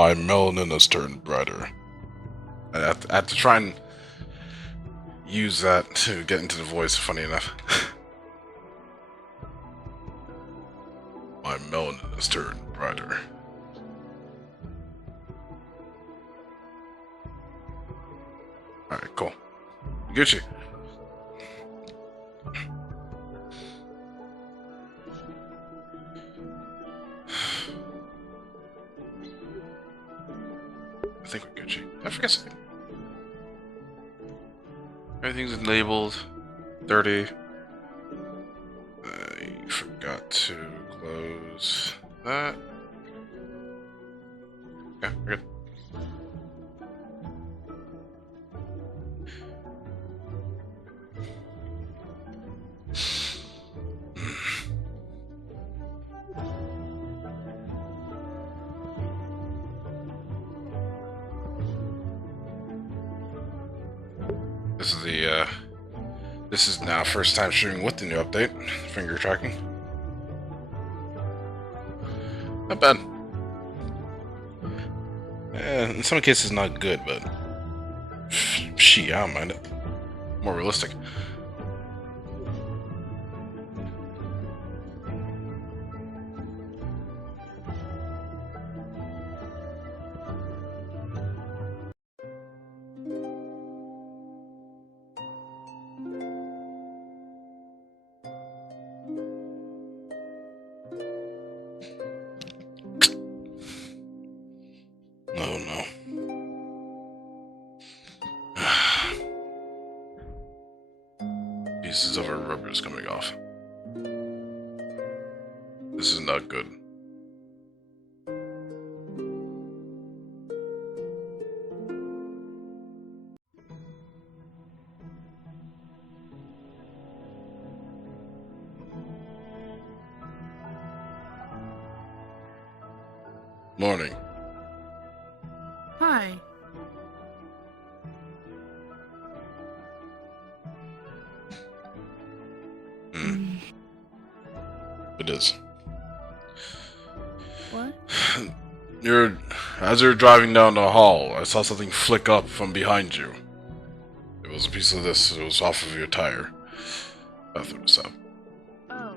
My melanin has turned brighter. I have to try and use that to get into the voice, funny enough. My melanin has turned brighter. Alright, cool. Gucci. I think we're Gucci. I forget something. Everything's labeled 30. I forgot to close that. Okay, we're good. This is now first time shooting with the new update. Finger tracking. Not bad. In some cases not good, but I don't mind it. More realistic. Oh no. Pieces of our rubber is coming off. This is not good. Morning. Hi. It is. What? As you're driving down the hall, I saw something flick up from behind you. It was a piece of this. It was off of your tire. I threw this up. Oh.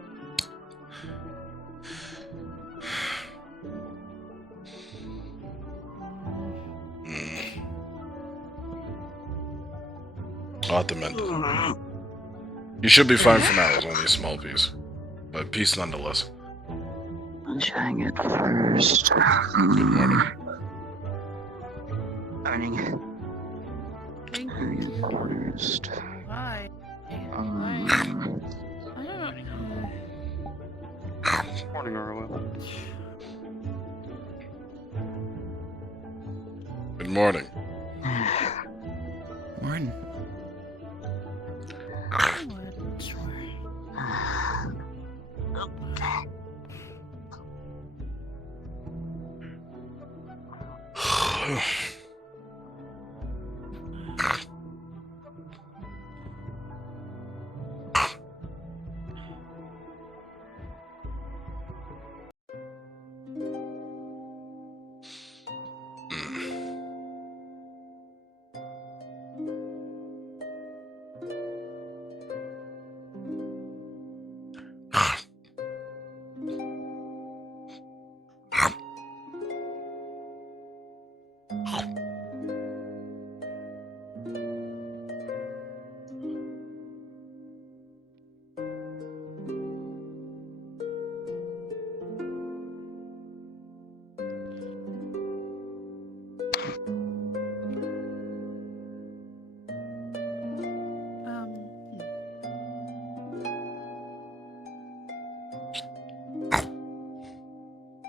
I'll have to mend it. You should be fine for now. It's only a small piece, but a piece nonetheless. I'm trying it first. Good morning. Morning. Thank Trying it you. first. Hi. Morning, Arlo. Good morning. Morning.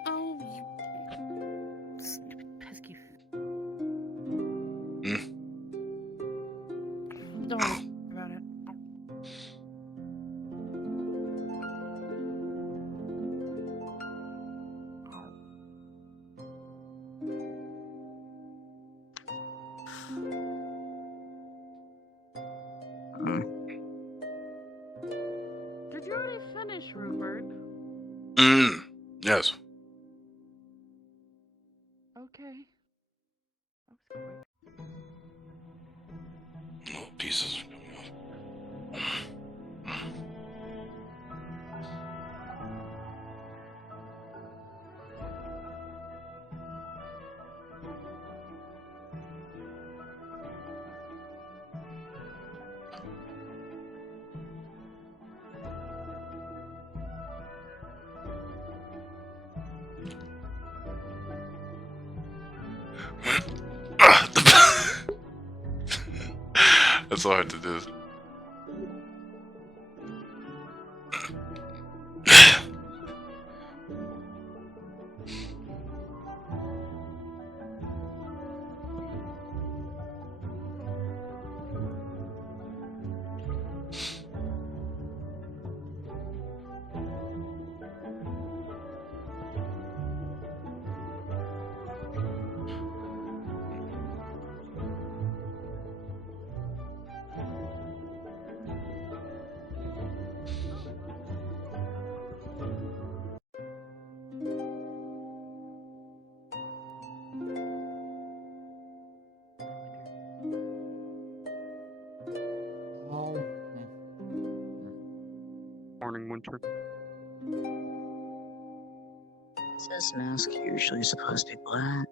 Oh, you stupid pesky. Don't worry about it. Did you already finish, Rupert? Yes. Okay. Okay. That was quick. Oh, pieces are coming off. That's so hard to do. Morning, Winter. Is this mask usually supposed to be black?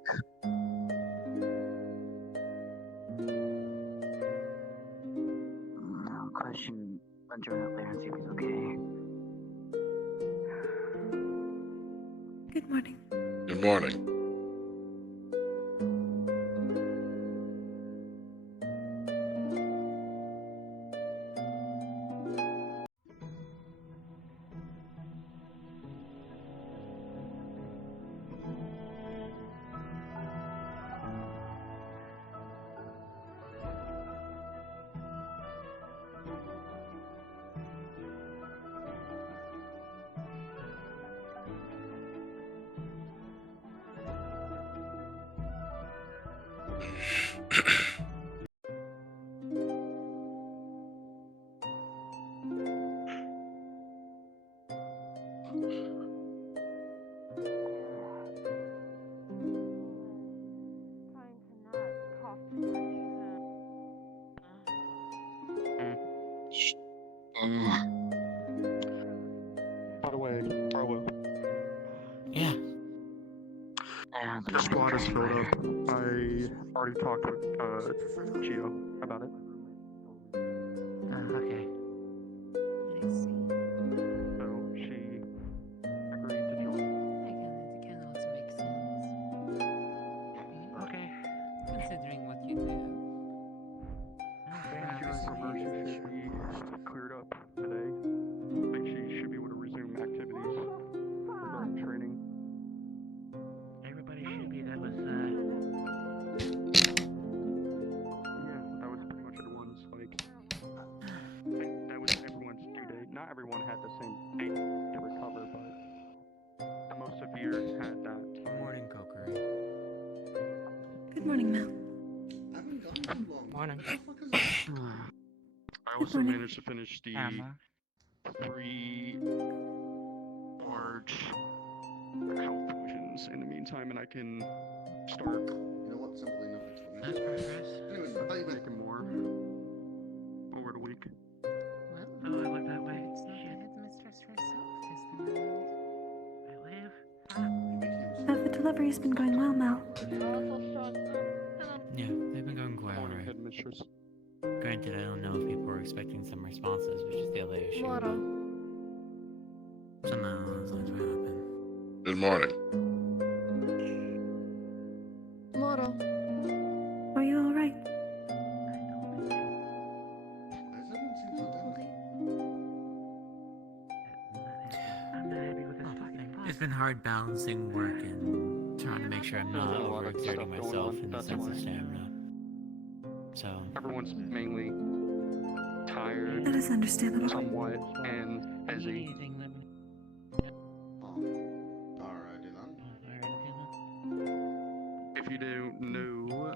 I'll question Winter up there and see if he's okay. Good morning. Good morning. Trying to not cough too much. Shh. By the way, Arlo, Yeah. The the squad is filled up. I already talked with Gio about it. Okay. So she agreed to join. It can also make sense. Okay. Considering what you do. Banshee perversion should be cleared up today. I think she should be able to resume activities during training. Everybody should be. That was, Yeah, that was pretty much everyone's, that was everyone's due date. Not everyone had the same date to recover, but the most severe had that. Good morning, Kokiri. Good morning, Mel. I haven't gone too long. Morning. What the fuck is this? I also morning. managed to finish the Emma. 3 large health potions in the meantime, and I can start You know what? Simply no explanation. That's progress. Anyways, I thought you meant making more over the week. Well, oh, I went that way. It's not the headmistress herself this time around. I live. you became The delivery's been going well, Mel. Yeah, they've been going quite Morning, alright. headmistress. Granted, I don't know if people were expecting some responses, which is the other issue. Moro. But somehow those things would happen. Good morning. Moro. Are you alright? I don't think This doesn't seem so bad. I'm not happy with this fucking It's been hard balancing work and trying to make sure I'm not There's a lot of overexerting stuff going myself on, in the that's sense of why. stamina. So, Everyone's mainly tired, That is understandable. somewhat, and busy. Oh. Alrighty then. If you don't know,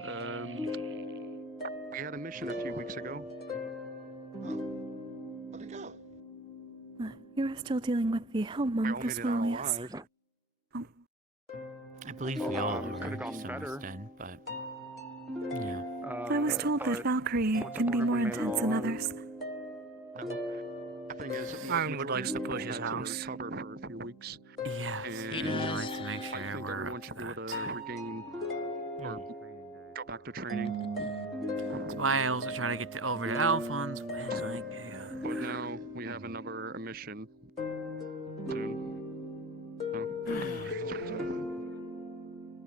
we had a mission a few weeks ago. Oh. How'd it go? You are still dealing with the Helm We monk all made as it well, out yes. alive. I believe we all Could've are to gone some better. extent, but yeah. I was told that Valkyrie can be more intense than others. The thing is, Ironwood likes to push his had to house. recover for a few weeks. Yes, he And likes to make I sure think we're everyone up to should be able that. to regain or go back to training. That's why I also try to get over to Alphonse when I But can. now we have another mission soon. So,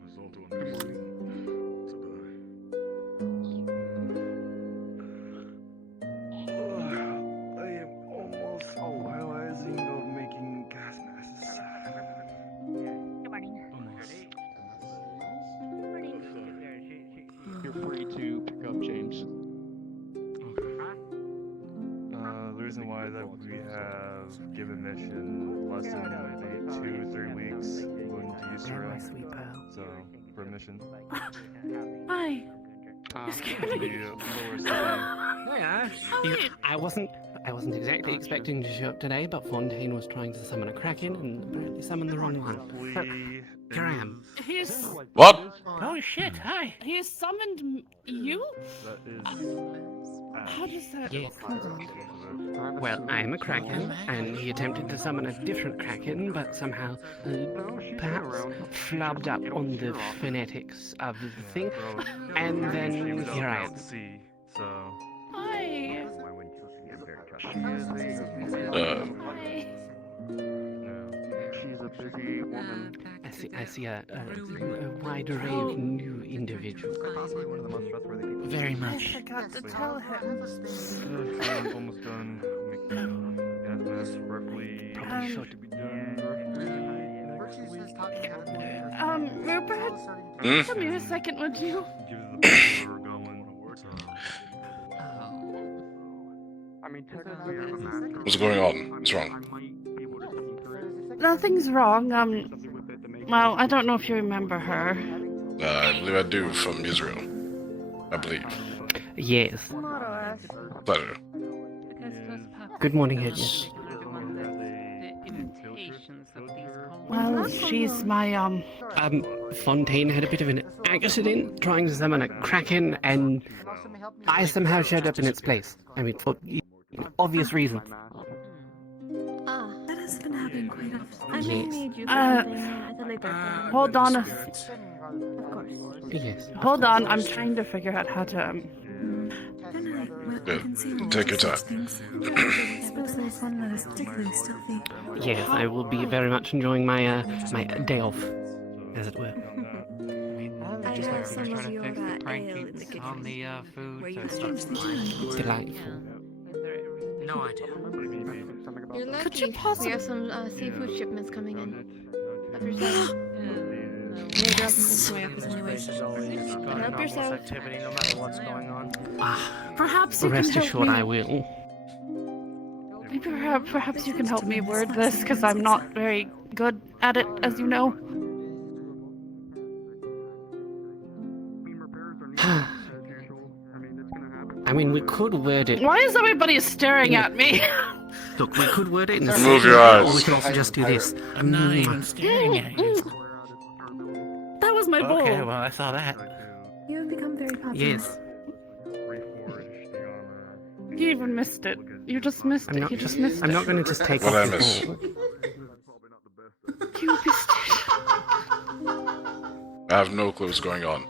Result to understand. I am almost realizing of making gas masks. you're free to pick up James. The reason why is that we have given mission less than maybe 2-3 weeks going to use You're her. my sweet pal. So for mission. Hi. Um, scared me. The lower city. Yeah. I wasn't exactly expecting to show up today, but Fontaine was trying to summon a Kraken and apparently summoned the wrong one. Hopefully, Here I am. He's What? oh shit! Hi. He summoned you? that is. How does that? Yes. Well, I am a Kraken, and he attempted to summon a different Kraken, but somehow, perhaps, flubbed up on the phonetics of the thing, and then here I am. Sea, so. Hi. Hi. she's a busy woman. I see a wide array of new individuals. Very I much. forgot to tell him. I'm almost done making gas masks. Roughly Probably should. be done. Rupert, Hmm? come here a second, would you? Give the place where we're going. I mean, technically, I'm a master. What's going on? What's wrong? I might be able to see through it. Nothing's wrong. Something with it to make Well, I don't know if you remember her. I believe I do, from Israel. I believe. Yes. Moro ass. Pleasure. Because it was perhaps Good morning, the Hedges. one that the imitations of these Well, she's my, Fontaine had a bit of an accident trying to summon a Kraken, and I somehow showed up in its place. I mean, for obvious reasons. Ah, That has been happening quite often. I may need you for Uh, something at a later time. Hold on a... Of course. Yes. Hold on, I'm trying to figure out how to, Then I Good. can see all Take your such time. things. I suppose there's one that is particularly stealthy. Yes, I will be very much enjoying my, my day off, as it were. I have some of your ale in the on kitchen. the food. Where you so had it's changed the fine. Delightful. No idea. something about You're that. lucky. Could you possibly- We have some seafood shipments coming in. Help yourself. Yeah. We'll drop them this way office anyways. Help yourself. Activity, no matter what's going on. Perhaps you can rest help assured me. I will. Maybe perhaps you can help me word this, because I'm not very good at it, as you know. Beam repairs are needed as usual. I mean, it's gonna happen. I mean, we could word it. Why is everybody staring at me? Look, we could word it in a Remove certain your way, eyes. or we could also just do this. I'm not even staring at you. That was my bowl. Okay, well, I saw that. You have become very popular. Yes. Reforge the armor. You even missed it. You just missed it. You just missed I'm it. not going to just take What off did I the miss? ball. You missed it. I have no clue what's going on.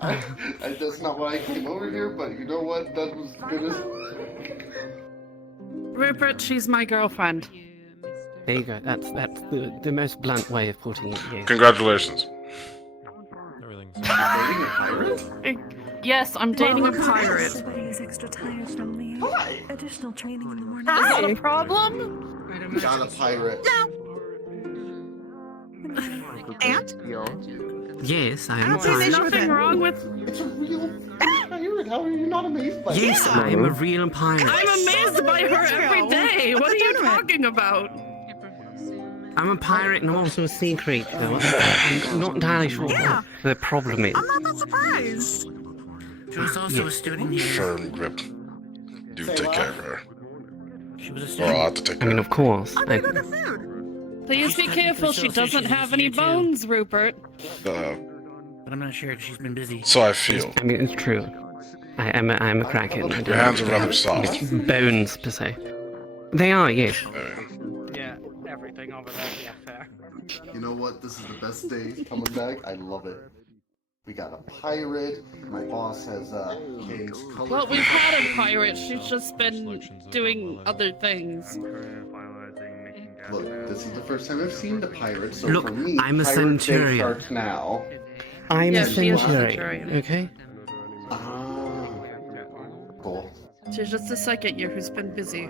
That's not why I came over here, but you know what? That was good as. Rupert, she's my girlfriend. You, Mr. There you go. That's the most blunt way of putting it. Yes. Congratulations. Dating a pirate? Yes, I'm dating a Well, pirate. Everybody is extra tired from the additional training in the morning. Is that a problem? Not a pirate. Aunt? Yes, I am There's fine. nothing wrong with. It's a real pirate. How are you not amazed by Yes, that? I am a real pirate. I'm amazed by her every day. What are you talking about? I'm a pirate and I'm also a sea creature. I'm not entirely sure what the problem is. I'm not surprised. She was also a student here. Firm grip. Do Say take what? care of her. She was a Or I'll student. have to take I care mean, of of course. There's Please be careful, she doesn't have any bones, Rupert. Uh, But I'm not sure if she's been busy. so I feel. I mean, it's true. I'm a Kraken. I Your don't hands are rather have soft. bones, per se. They are, yes. Yeah, everything over there, yeah, fair. You know what? This is the best day coming back. I love it. We got a pirate. My boss has changed colors. Well, we've had a pirate, she's just been doing other things. Look, this is the first time I've seen the pirate, so Look, for me, I'm a pirate day centurion. starts now. I'm Yeah, a she is a centurion, centurion. okay? Cool. She's just a second year who's been busy.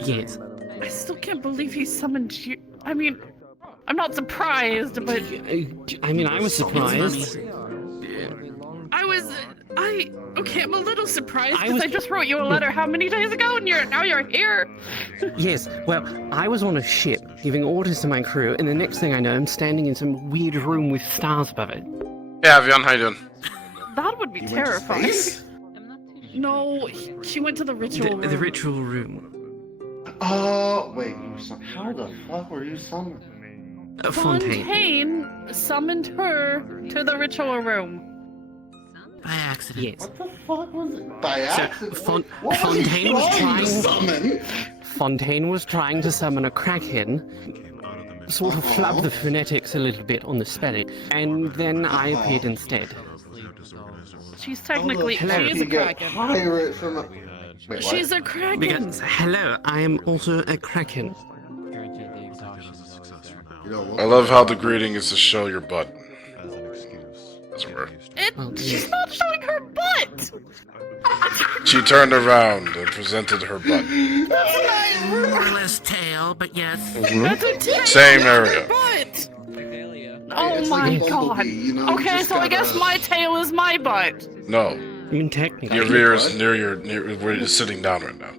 Yes. I still can't believe he summoned you. I mean, I'm not surprised, but I mean, I was surprised. okay, I'm a little surprised I because was- I just wrote you a letter how many days ago, and now you're here. Yes, well, I was on a ship giving orders to my crew, and the next thing I know, I'm standing in some weird room with stars above it. Yeah, Avion, how you doing? That would be You went to terrifying. space? No, she went to the ritual room. The ritual room. Oh, wait. How the fuck were you summoned? Fontaine. Fontaine summoned her to the ritual room. By accident. Yes. What the fuck was it? By accident? What Fontaine was to trying. summon? Fontaine was trying to summon a kraken, sort of flub the phonetics a little bit on the spelling, and then I appeared instead. She's technically, Hello. she is a You get kraken. pirate from a... Wait, what? She's a kraken. Because, hello, I am also a kraken. You know, I love how the greeting is to show your butt. As it were. She's not showing her butt. She turned around and presented her butt. More or less tail, but yes. That's a tail. Same area. Butt. Oh It's my like a god. bumblebee, you know, you Okay, just so I gotta- guess my tail is my butt. No. I mean, technically. Your rear is near where you're sitting down right now.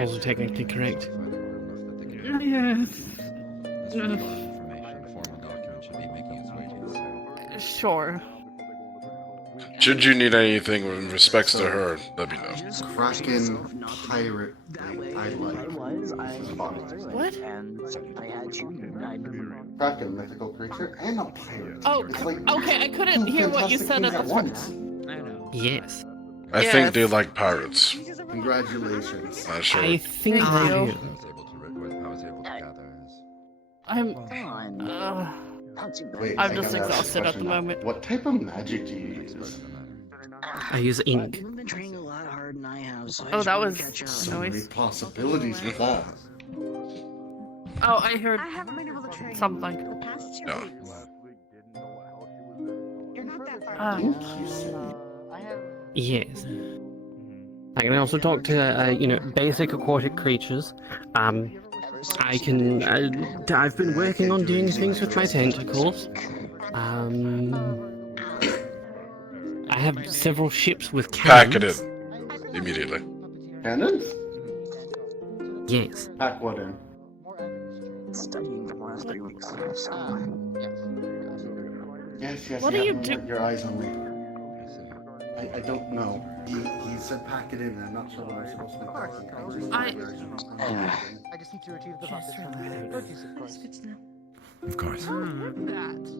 Also technically correct. Yes. Sure. Should you need anything in respects to her, let me know. Kraken pirate thing I like. What? Kraken, mythical creature, and a pirate. Oh, It's like okay, I couldn't two hear what you fantastic said things at the once. Yes. I Yes. think they like pirates. Congratulations. Not sure. I think Thank I you. do. I'm Wait, I'm I just gotta ask a exhausted at the question now. moment. What type of magic do you use? I use ink. You've been training a lot harder than I have, so I Oh, just that wanna was catch up. So many noise. possibilities with that. Oh, I heard I haven't been able to train something. the past 2 No. weeks. You're not that far. Ink, you say? Yes. I can also talk to, basic aquatic creatures. I can. I've been working on doing things with my tentacles. I have several ships with Pack it cannons. in. Immediately. Cannons? Yes. Pack what in? Studying for the last 3 weeks. So, Yes, yes, What yeah, are you don't do- let your eyes on me. I don't know. He said pack it in, and I'm not sure what I'm supposed to be packing. I just need to retrieve the buckets from the cookies, of course. Of course. Greetings.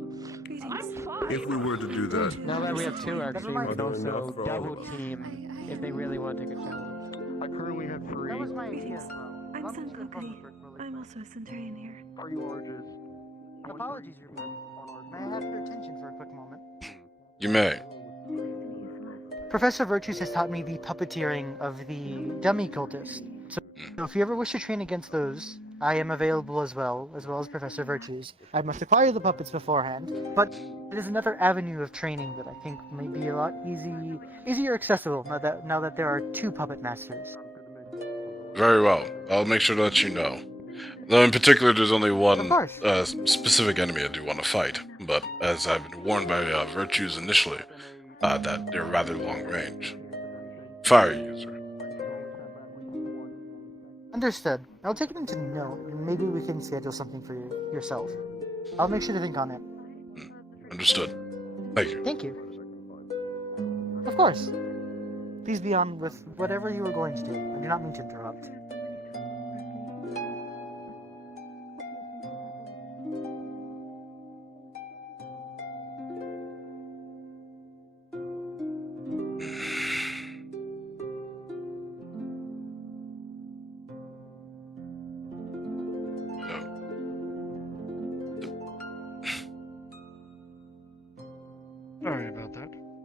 If we were to do that, Now that we have 2 arcs, we Are can there also enough for all double of us? team if they really want to take a challenge. I currently have 3. That was my idea. Greetings. I'm Suncookly. I'm also a centurion here. Are you oranges? Apologies, Rupert. May I have your attention for a quick moment? You may. Professor Virtues has taught me the puppeteering of the dummy cultists. So if you ever wish to train against those, I am available as well as Professor Virtues. I must acquire the puppets beforehand, but it is another avenue of training that I think may be a lot easier accessible now that there are 2 puppet masters. Very well. I'll make sure to let you know. Though in particular, there's only one Of course. specific enemy I do want to fight. But as I've been warned by Virtues initially, that they're rather long range. Fire user. Understood. I'll take it into note, and maybe we can schedule something for yourself. I'll make sure to think on it. Understood. Thank you. Thank you. Of course. Please be on with whatever you were going to do. I do not mean to interrupt.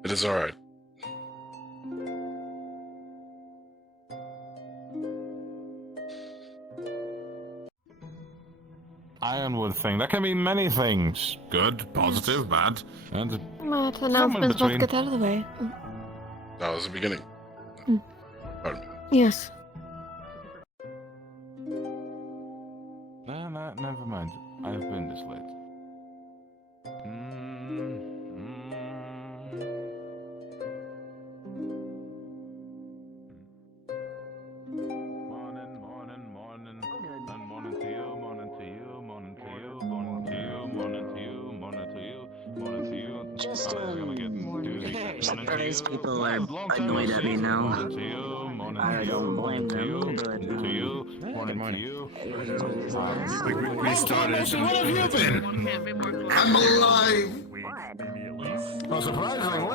It is alright. Ironwood thing. That can mean many things. Good, positive, bad, and Well, some in announcements must between. get out of the way. That was the beginning. Pardon me. Yes. No, never mind. I've been this late. Just surprised people are annoyed at me now. I don't blame them, but We started. Where have you been? I'm alive! Oh, surprisingly.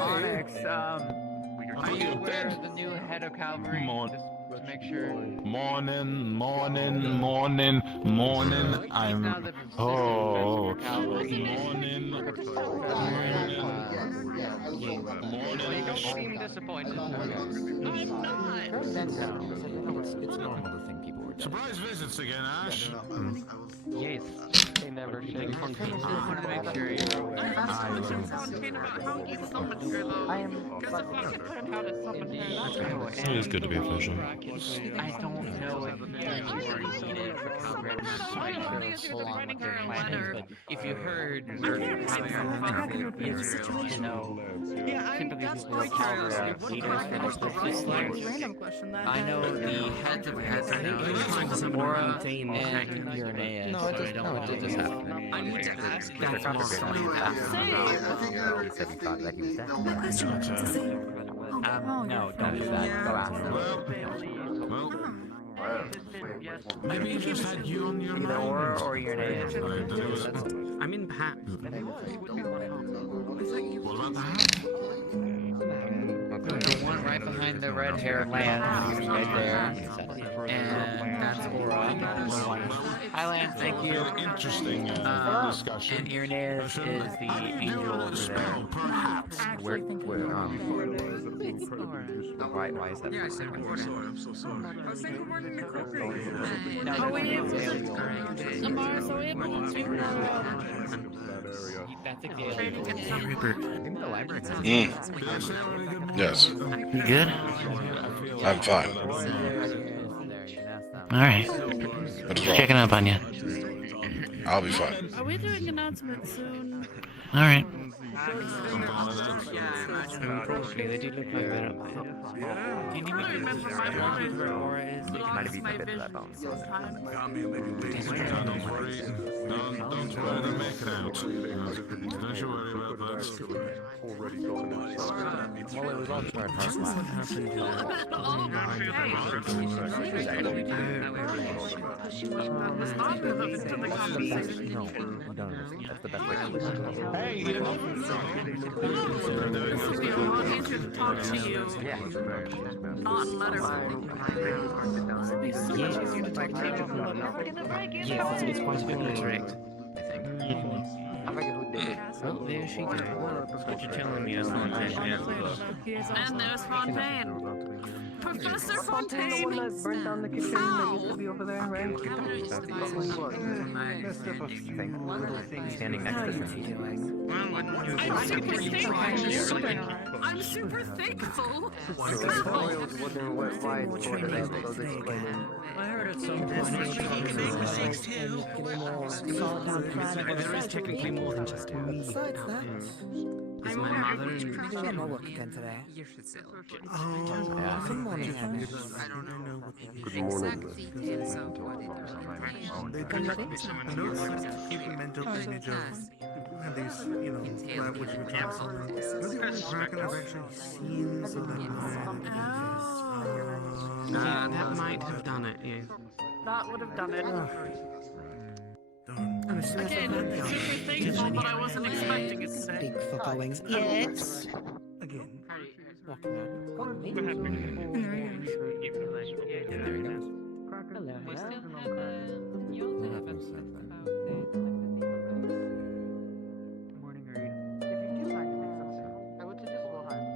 Are you aware of the new head of cavalry? Just to make sure. Morning. I'm. Oh. Well, you don't seem disappointed. I'm not. It's normal to think people were dead. Surprise visits again, Ash. Yes. They never did. I want to make sure you're aware. I'm asking Fontaine about how you summoned her, though. Because if I could learn how to summon her, It is good to be official. I don't know if you needed for Calvert to full on with their plans, but if you heard Israel, you know, typically people are Calvert leaders for the specific slurs. I know the heads of heads now is Aura and Uranus, so I don't know what just happened. I need to ask you That's not good. He said he thought that he was dead. No, don't do that. Go ask them. Maybe you just had you on your Either mind. or your name. I'm in Pat. What about the hat? The one right behind the red-haired Lance, right there. And that's Aura. Hi, Lance. Thank you. Interesting discussion. And Irenaeus is the angel over there. Perhaps. Why is that? I'm so sorry. are we able to... Amars, are we able to... That's a Gale. Yes. You good? I'm fine. Alright. What is wrong? Checking up on you. I'll be fine. Are we doing announcements soon? Alright. Probably, they do look like they're up there. Can you remember my mind where Aura is? Lost my vision this time. Don't worry, they're making out. Don't you worry about that. Well, it was all part of her plan. That's the best way to do it. Hey, To talk to you, not in letter form. Yes, it's quite a bit more direct, I think. Oh, there she goes. What you're telling me is not that. And there's Fontaine. Professor Fontaine! Burned down the kitchen that used to be over there, right? Standing next to him. I'm super thankful! I heard at some point make mistakes too. There is technically more than just me. Is my mother and... no work again today. You should say Good morning, Hannah. Good morning. Details of what it Keep a mental image of these, lab which we cancel. We're not gonna have actually seen so that might have done it, yeah. That would have done it. Darn. Again, super thankful, but I wasn't expecting it today. Big for goings. Yes. Again. Walking out. There you go. We still have you also have about Morning, Reed. If you do find to make something, I would suggest go high.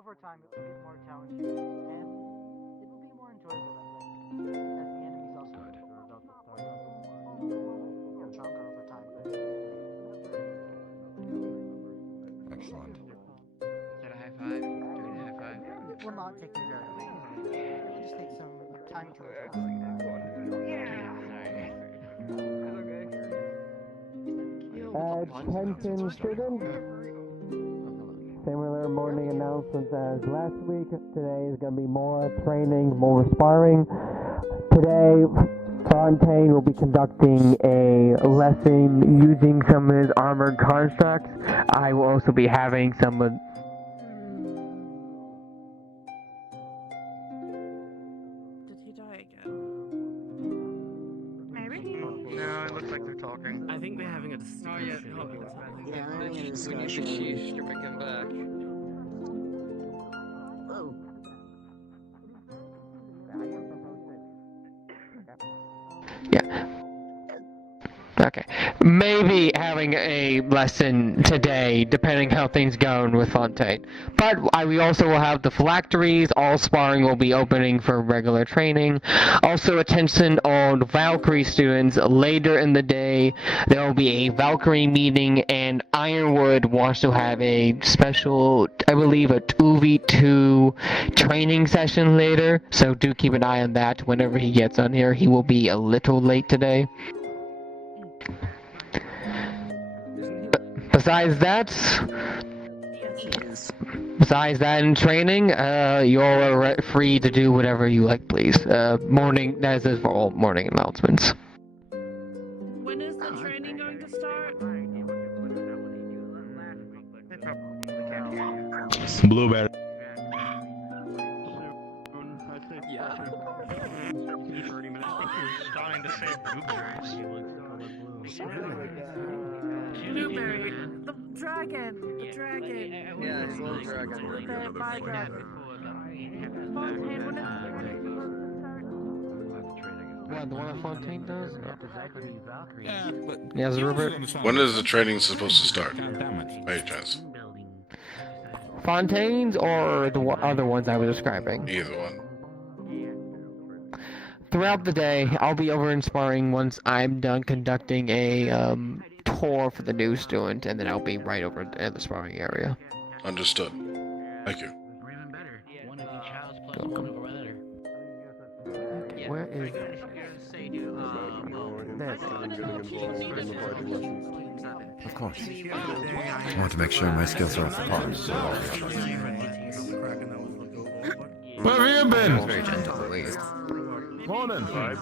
over time it will get more challenging, and it will be more enjoyable that way. As the enemies also get stronger over time. Excellent. Is that a high five? Do we high five? It will not take me very long. It will just take some time to adjust. Attention students. Similar morning announcements as last week. Today is going to be more training, more sparring. Today, Fontaine will be conducting a lesson using some of his armored constructs. I will also be having some of... Did he die again? Maybe? No, it looks like they're talking. I think we're having a discussion. Oh yeah, hold on. We need to sheesh to bring him back. Yeah. Okay. Maybe having a lesson today, depending how things go with Fontaine. But we also will have the phylacteries. All sparring will be opening for regular training. Also, attention all Valkyrie students. Later in the day, there will be a Valkyrie meeting, and Ironwood wants to have a special, I believe, a 2v2 training session later. So do keep an eye on that. Whenever he gets on here, he will be a little late today. Besides that in training, you all are free to do whatever you like, please. That is for all morning announcements. When is the training going to start? Blueberry. Yeah. 30 minutes. I think you're starting to say blueberries. Blueberry, the dragon. Yeah, it's a little dragon. My dragon. Fontaine, when is What, the one that Fontaine does? Yeah, but Yes, Rupert. When is the training supposed to start? By any chance? Fontaine's or the other ones I was describing? Either one. Throughout the day, I'll be over in sparring once I'm done conducting a tour for the new student, and then I'll be right over in the sparring area. Understood. Thank you. Okay, where is Of course. I want to make sure my skills are up to par. where have you been? Very gentle, at least. Morning. I've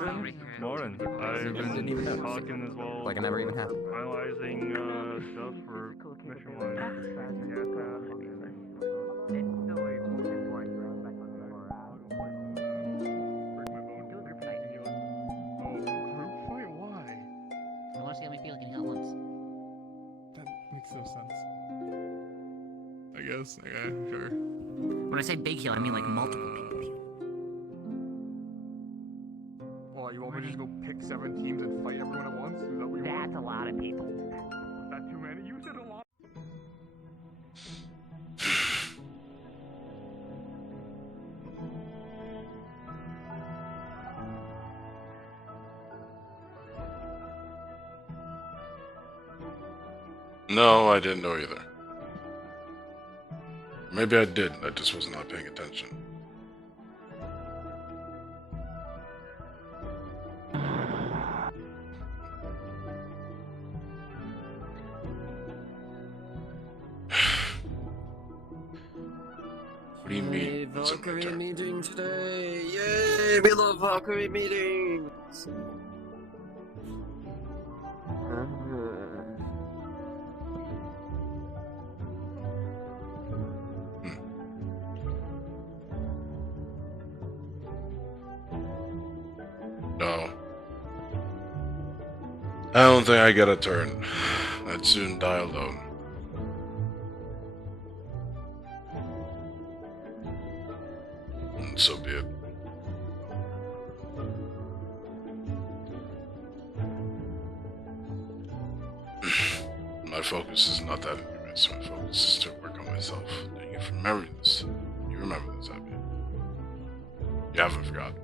been talking as well. Like it never even happened. Analyzing stuff for mission one. I want to see how many people can heal at once. That makes no sense. I guess. Okay, sure. When I say big heal, I mean like multiple people heal. Well, you want me to just go pick 7 teams and fight everyone at once? Is that what you want? That's a lot of people. Is that too many? You said a lot. No, I didn't know either. Maybe I did, I just was not paying attention. What do you mean? Valkyrie meeting today! Yay! We love Valkyrie meetings! No. I don't think I get a turn. I'd soon die alone. And so be it. My focus is not that in humans, my focus is to work on myself, doing it from memories. You remember this, Abby. You haven't forgotten.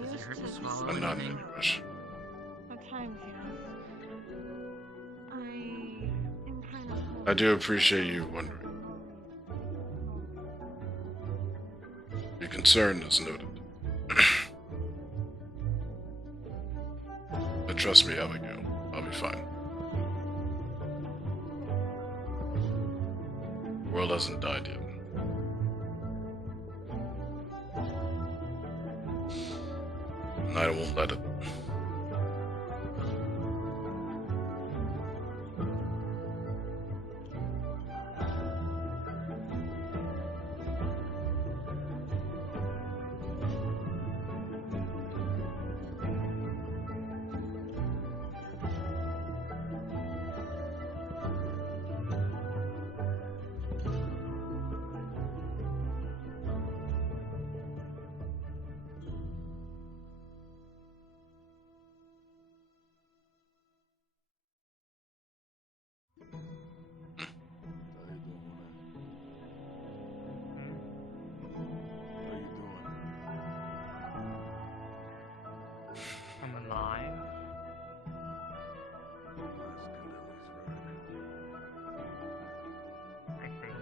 Does it hurt to swallow? And none, you wish. At times, yes. I am kind of. I do appreciate you wondering. Your concern is noted. But trust me, Abigail, I'll be fine. The world hasn't died yet. And I won't let it. I'm alive. I think.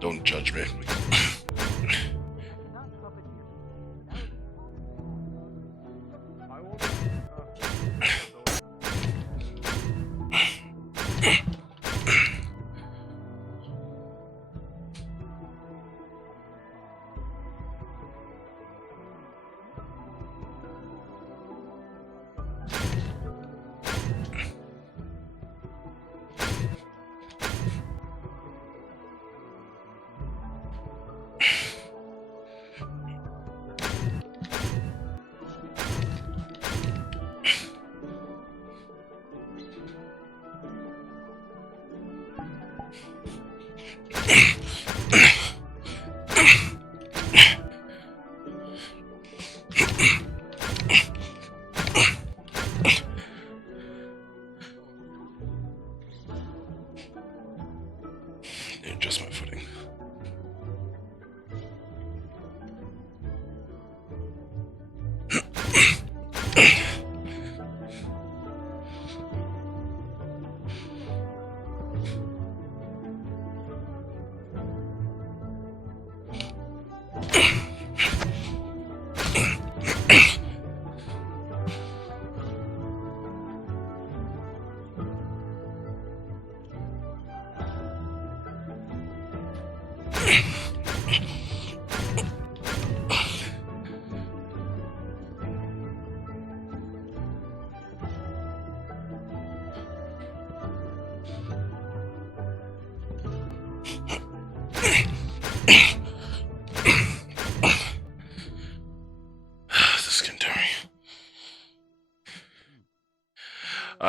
Don't judge me.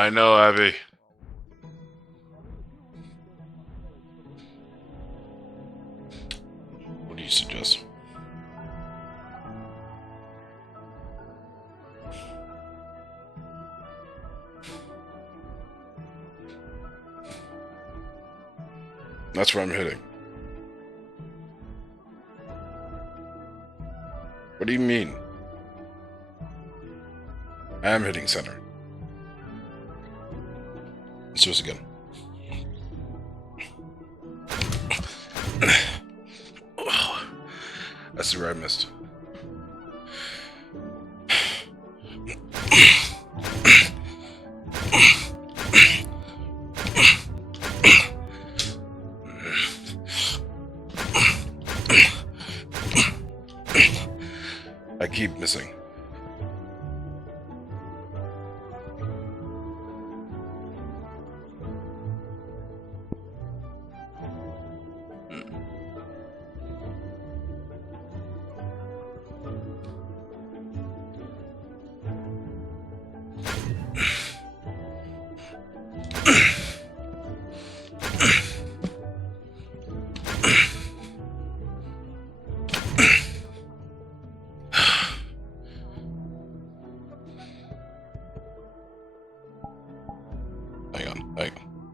I know, Abby. What do you suggest? That's where I'm hitting. What do you mean? I am hitting center. Let's do this again. That's where I missed. I keep missing.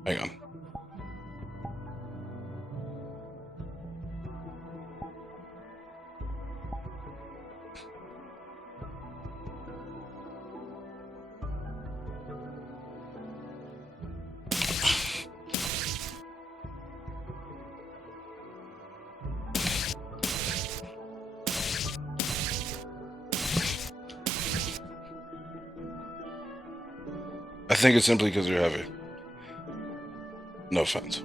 Hang on. I think it's simply because you're heavy. No offense.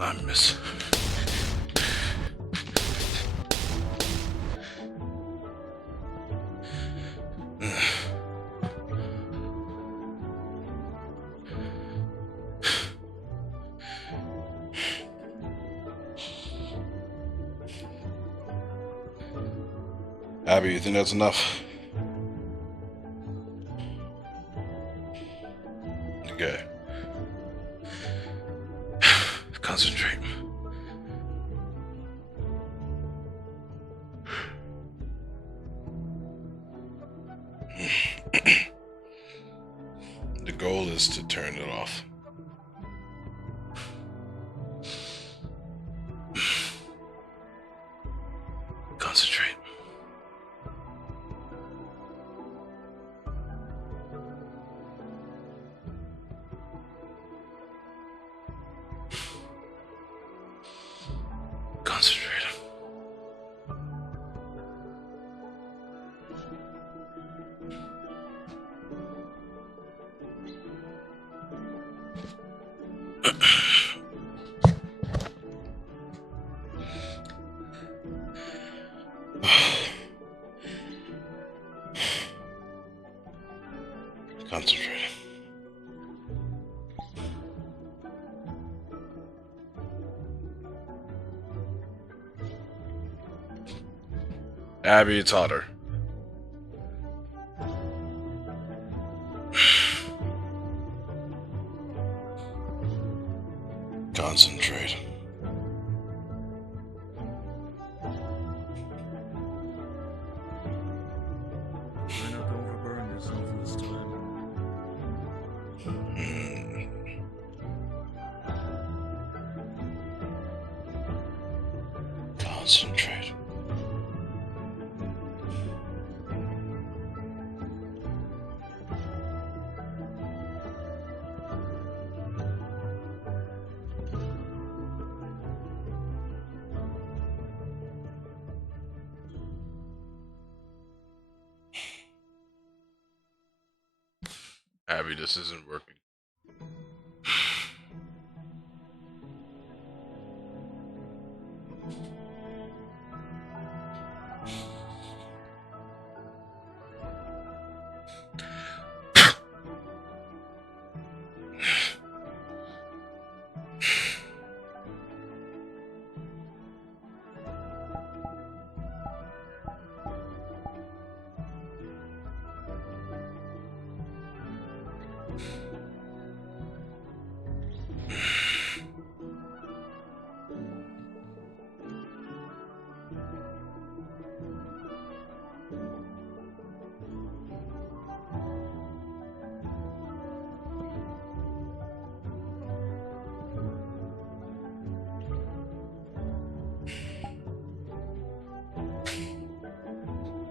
I miss. Abby, you think that's enough? Okay. Concentrate. The goal is to turn it off. Concentrate. concentrate. Concentrate. Abby, it's hotter. Concentrate. Try not to overburn yourself this time. Concentrate. Abby, this isn't working.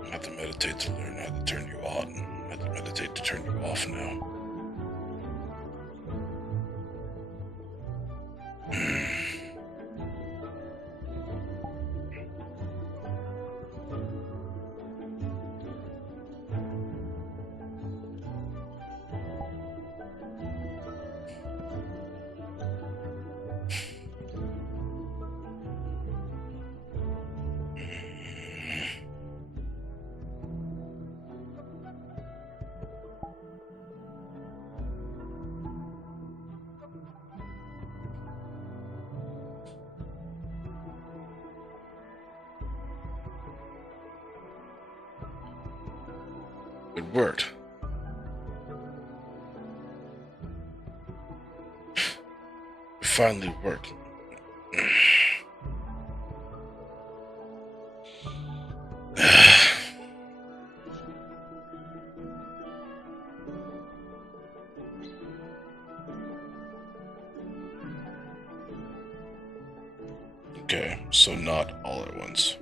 I have to meditate to learn how to turn you on. I have to meditate to turn you off now. It worked. It finally worked. Okay, so not all at once.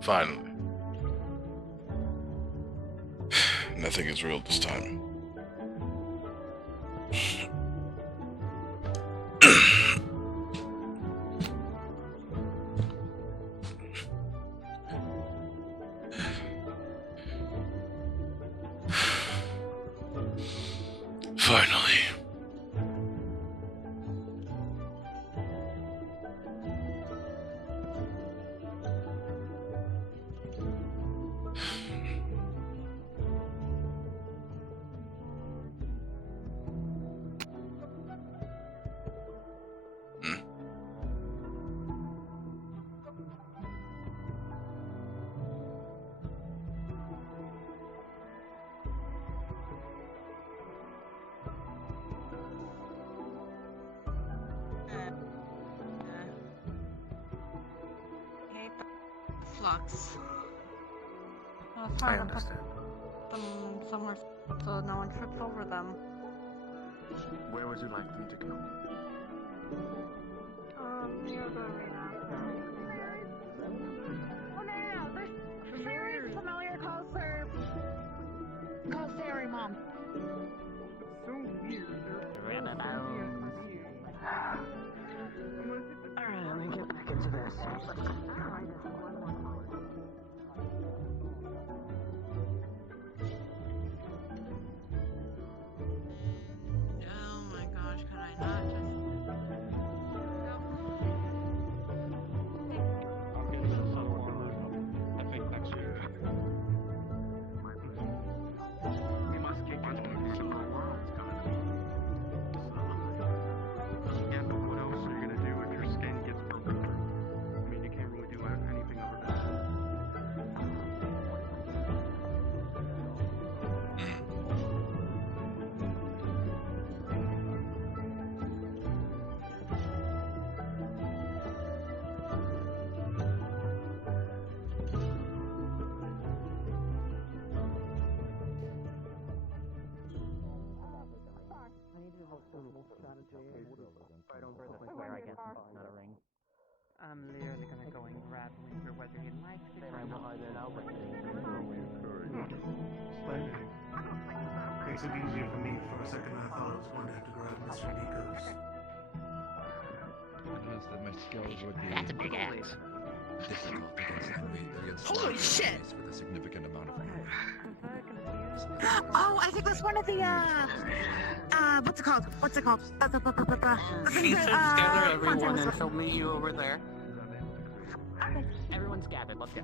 Finally. Nothing is real this time. Finally. Flux. I understand. Them somewhere so no one trips over them. Where would you like them to go? Near the arena. Oh no! There's very familiar calls Sarah, Mom. It's so weird. Alright, let me get back into this. Oh my gosh, could I not just... I'll get some armor, I think next year. We must keep getting super worlds coming. Yeah, but what else are you gonna do if your skin gets broken through? I mean, you can't really do anything over that. Right over this where I get not a ring. I'm literally gonna go and grab Winter whether he likes it or not. Makes it easier for me. For a second, I thought I was going to have to grab Mr. Nico's. Notice that my skills would be That's a big axe. difficult against Holy shit! with a significant amount of range. Oh, I think that's one of the, what's it called? Gather everyone and she'll meet you over there. Everyone's gathered, let's go.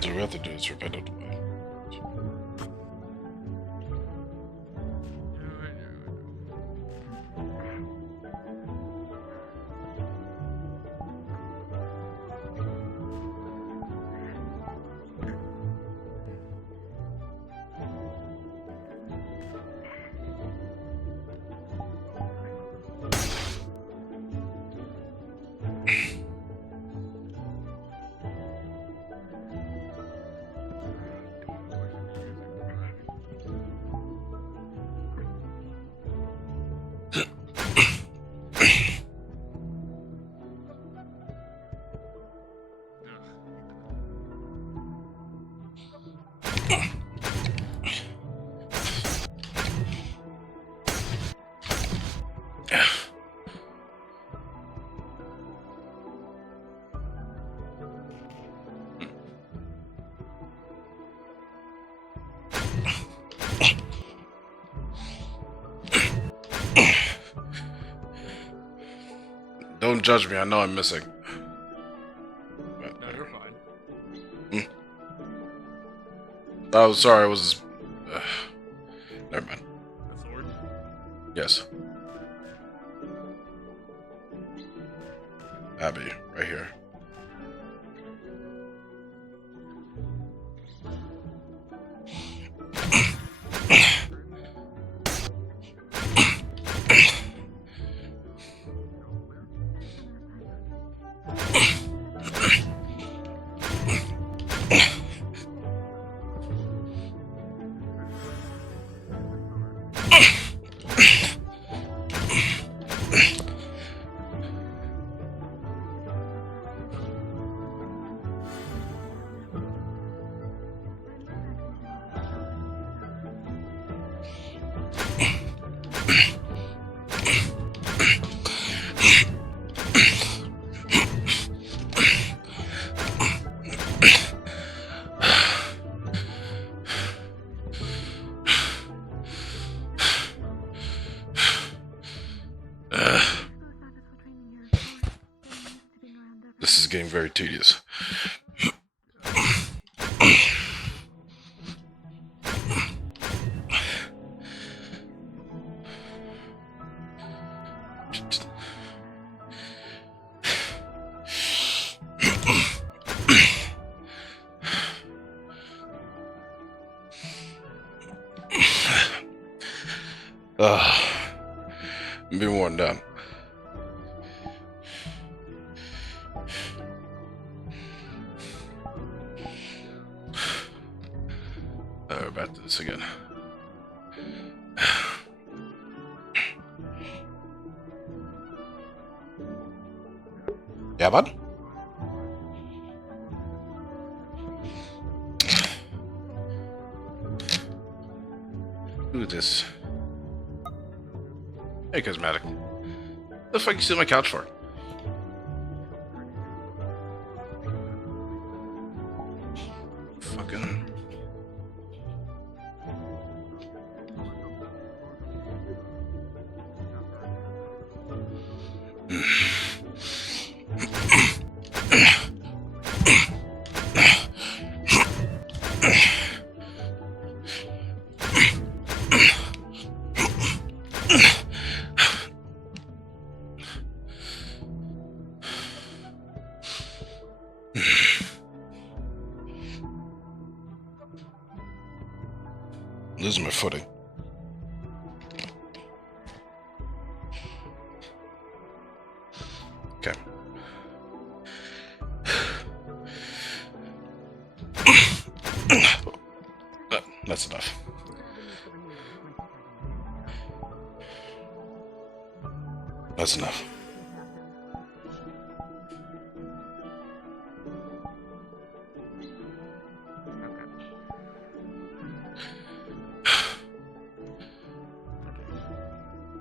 So we have to do is repent of the way. Don't judge me, I know I'm missing. No, you're fine. Oh, sorry, I was... never mind. The sword? Yes. Abby, right here. This is getting very tedious. I'm being worn down. We're about to do this again. Yeah, bud? Who is this? Hey, cosmetic. What the fuck you sit on my couch for? Fucking... Losing my footing. Okay. That's enough. That's enough.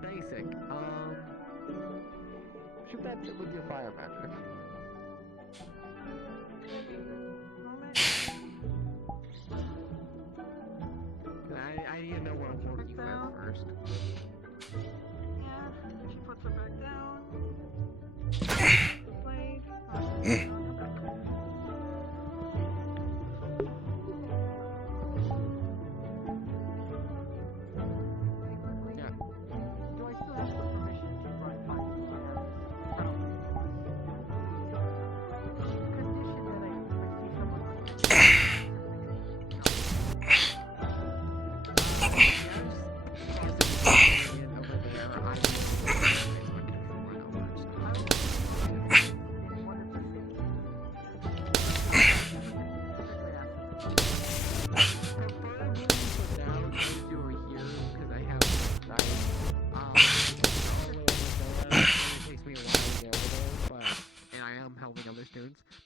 Basic. Shoot that with your fire magic. I need to know what I'm working with first. Yeah, she puts her back down. Blade. Yeah. Do I still have the permission to run fights with my hands? Condition that I see someone.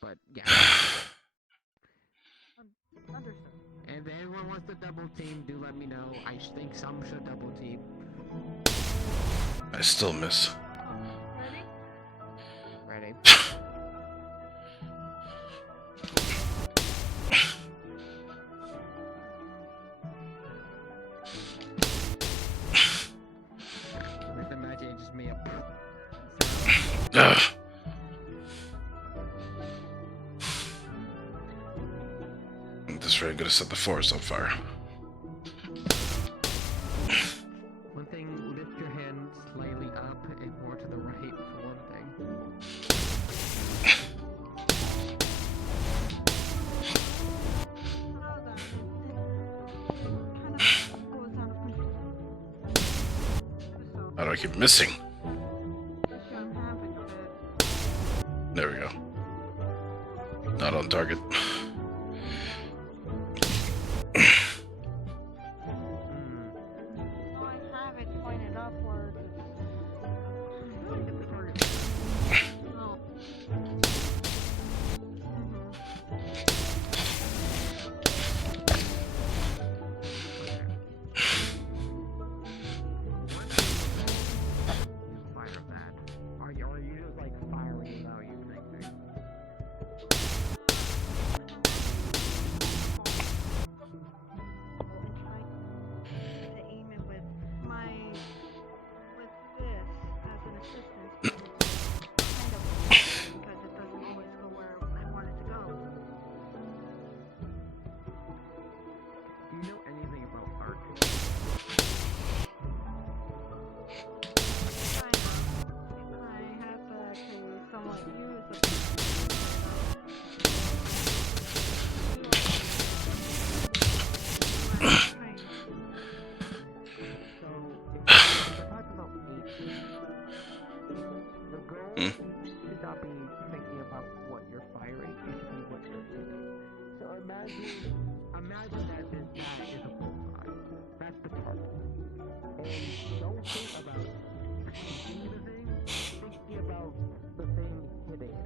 But yeah. Understood. And if anyone wants to double team, do let me know. I think some should double team. I still miss. Ready? Just imagine it's just me up. This really gonna set the forest on fire. One thing, lift your hand slightly up and more to the right for one thing. How do I keep missing? There we go. Not on target. Are you just like firing without using anything? To aim it with this as an assistance, but it's kind of because it doesn't always go where I want it to go. Do you know anything about art? I have to actually somewhat use a The goal should not be thinking about what you're firing, it should be what you're hitting. So imagine that this guy is a bullseye. That's the target. And don't think about shooting the thing, thinking about the thing hitting it.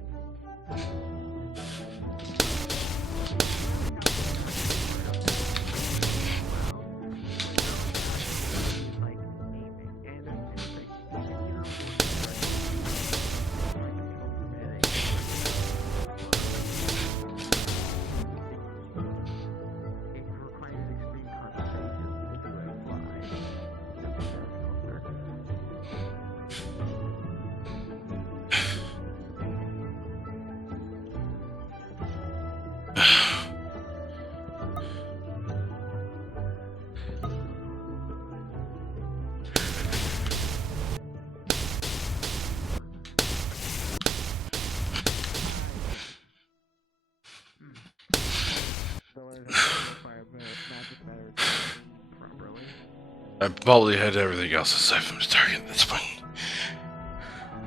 I probably had everything else aside from the target at this point.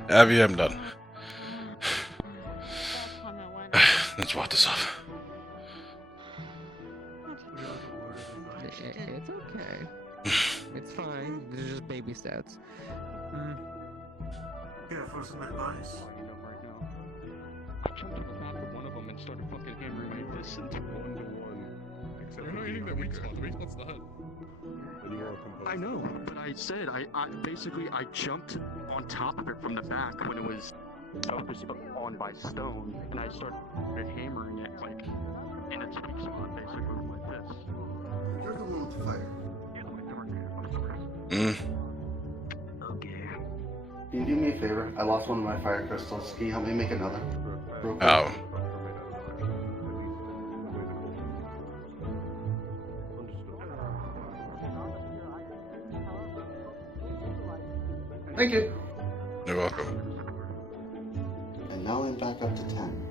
Abby, I'm done. Let's walk this off. It's okay. It's fine. They're just baby stats. Here for some advice. I jumped to the back of one of them and started fucking hammering my fists into 1-to-1. Except you're not hitting that weak spot. The weak spot's the head. And you are composed. I know, but I said I basically I jumped on top of it from the back when it was focused on by stone, and I started hammering it like in its weak spot, basically like this. You're the one with the fire. You're the target, of course. Okay. Can you do me a favor? I lost one of my fire crystals. Can you help me make another? Real quick? Oh. Thank you. You're welcome. And now I'm back up to 10.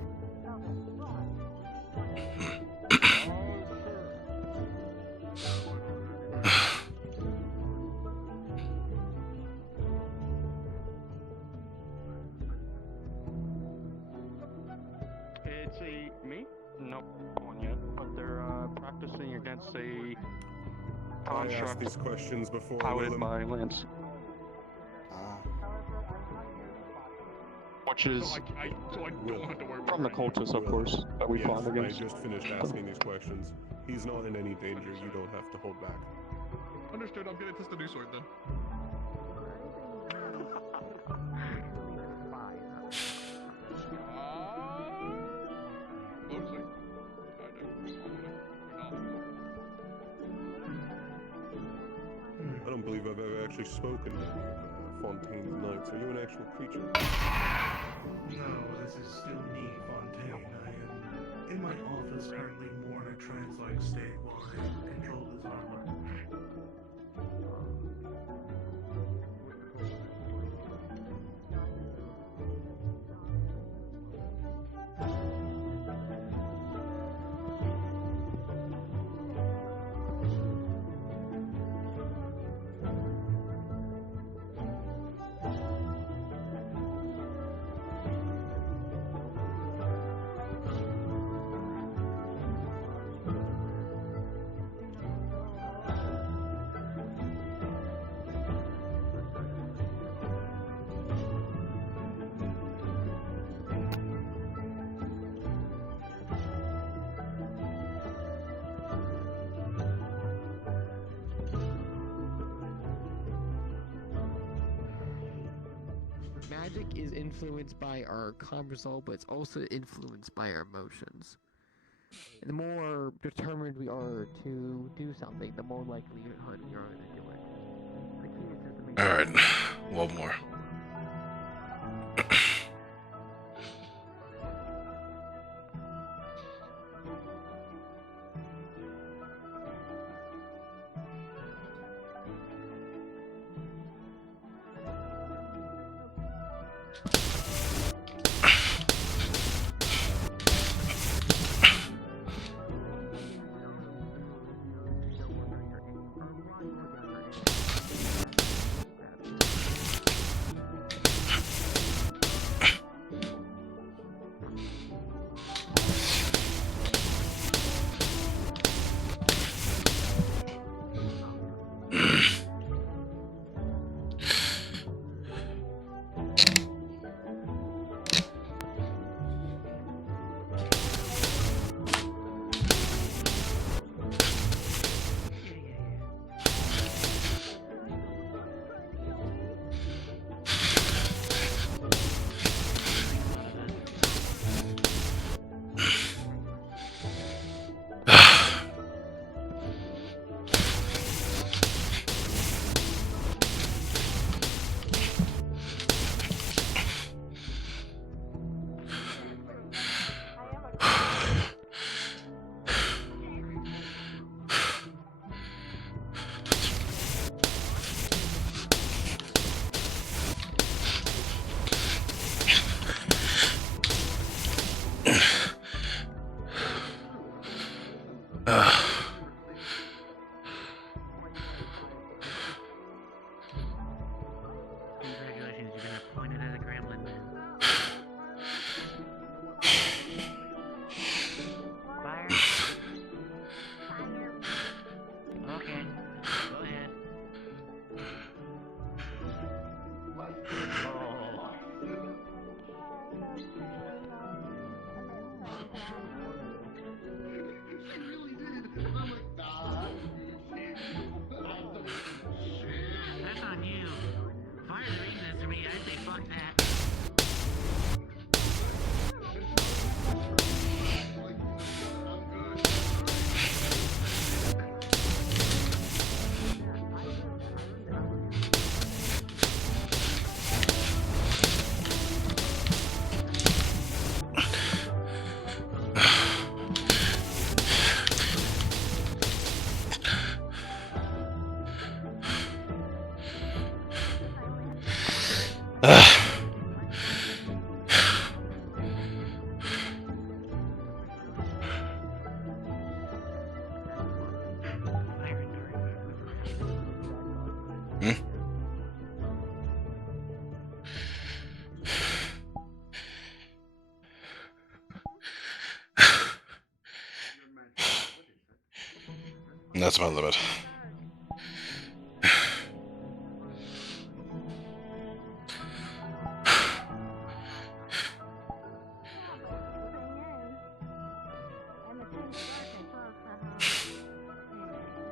It's me? No one yet, but they're practicing against a I asked construct these questions before. piloted by Lance. Which is So I don't have to worry from the cultists, of course, that we fought against. I just finished asking these questions. He's not in any danger. You don't have to hold back. Understood. I'm gonna test the new sword then. I don't believe I've ever actually spoken to any of Fontaine's knights. Are you an actual creature? No, this is still me, Fontaine. I am in my office currently more in a trance-like state while I control this armor. magic is influenced by our calm result, but it's also influenced by our emotions. The more determined we are to do something, the more likelihood we are to do it. The key is just to make Alright, one more. Congratulations, you've been appointed as a gremlin man. Fire? Okay, go ahead. Oh. That's on you. Fire's reading this to me, I say fuck that. That's my limit.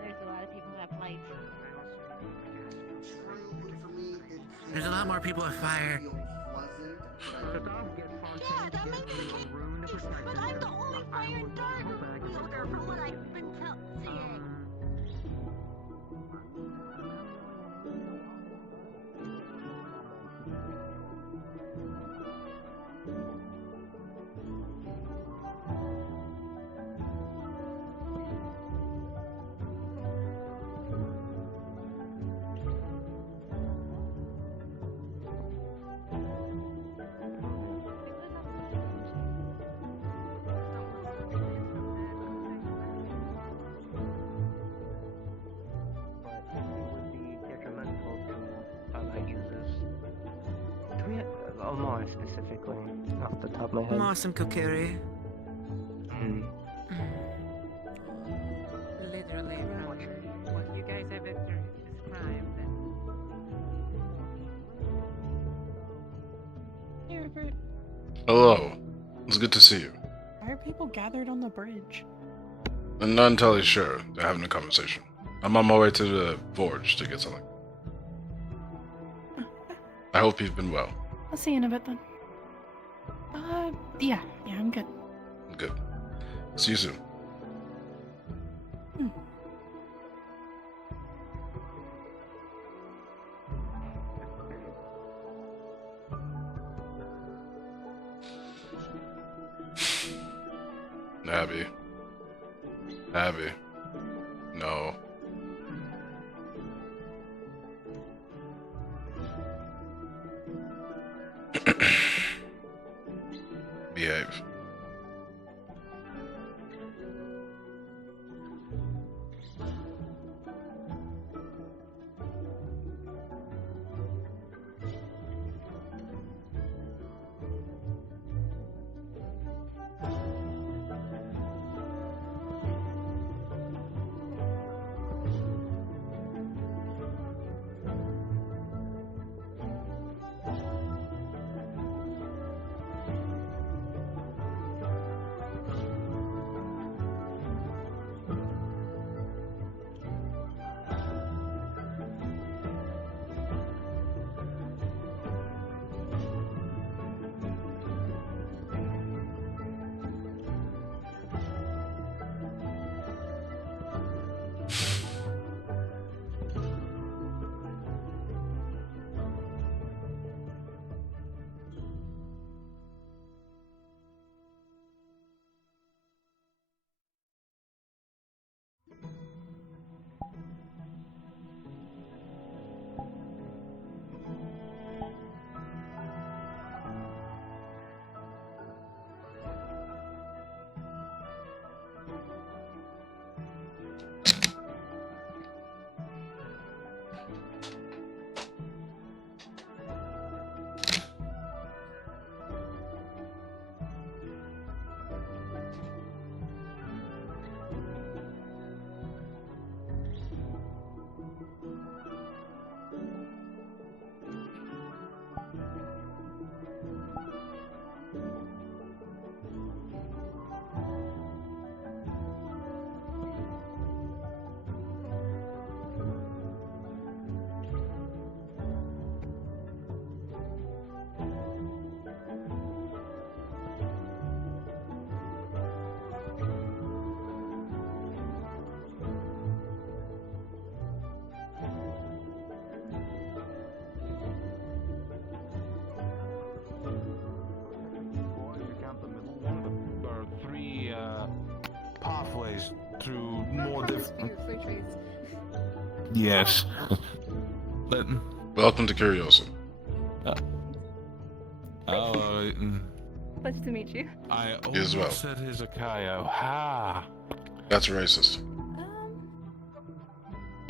There's a lot of people who have lights. There's a lot more people with fire. Yeah, that makes it confusing, but I'm the only fire dark wielder from what I've been seeing. Omar specifically, off the top of my head. Awesome, Kokiri. Literally from what you guys have described. Hey, Rupert. Hello. It's good to see you. Why are people gathered on the bridge? I'm not entirely sure. They're having a conversation. I'm on my way to the forge to get something. I hope you've been well. I'll see you in a bit then. Yeah, I'm good. Good. See you soon. Abby. Abby. No. Behave. Pathways through more different. Yes. But, Welcome to Curioso. Pleasure to meet you. I You as well. almost said Hizukayo. Ha! That's racist.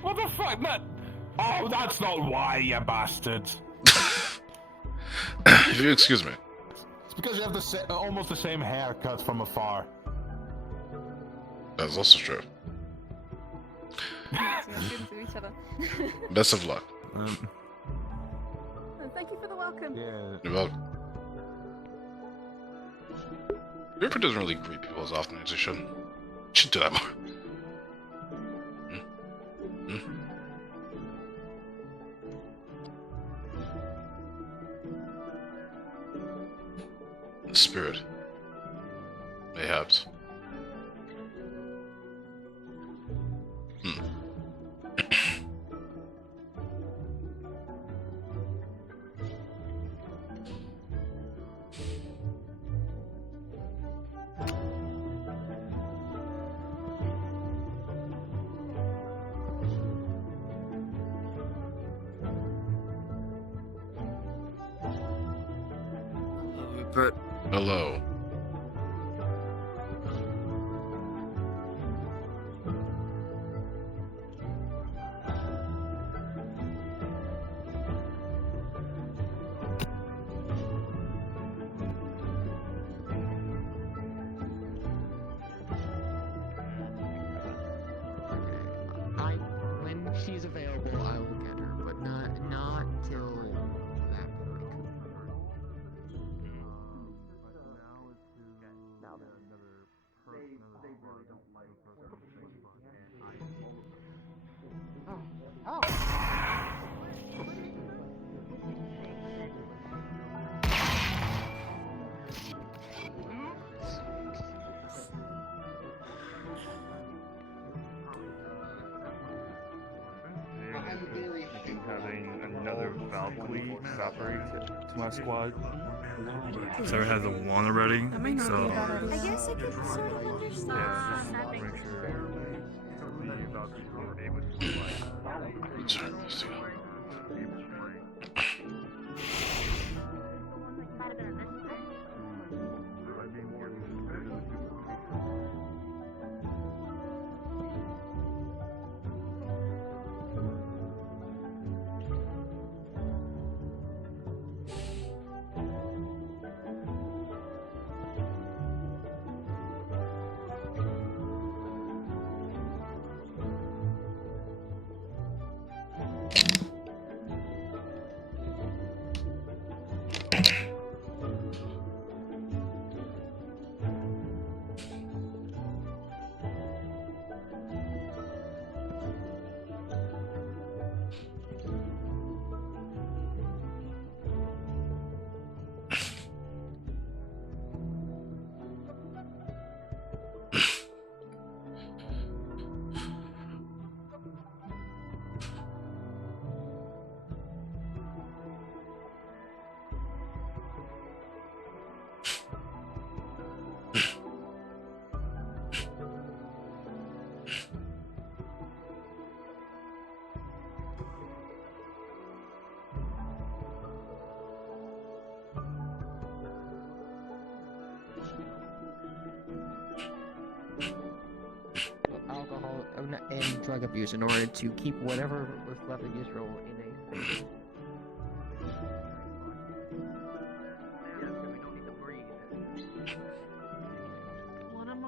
What the fuck, man? Oh, that's not why, you bastards. If you excuse me. It's because you have almost the same haircut from afar. That's also true. Students of each other. Best of luck. Thank you for the welcome. Yeah. You're welcome. Ripper doesn't really greet people as often as he should. Should do that more. The spirit. Mayhaps. Rupert. Hello. When she's available, I will get her, but not till that point. Valkyrie to my squad. Sarah has a one already, That might not so be a bad idea. I guess I could sort of understand. yeah, just want to make sure the Valkyries are able to like. Turn this down. Alcohol and drug abuse in order to keep whatever was left in Israel in a. What am I?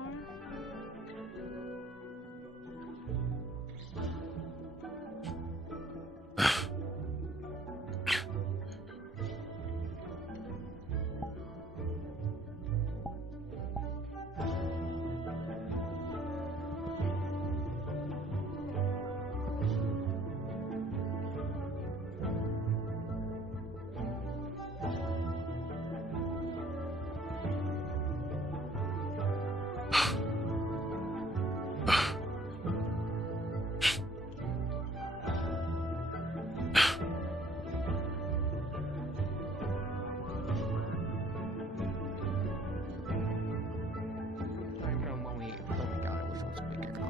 From when we got it, which was a week ago.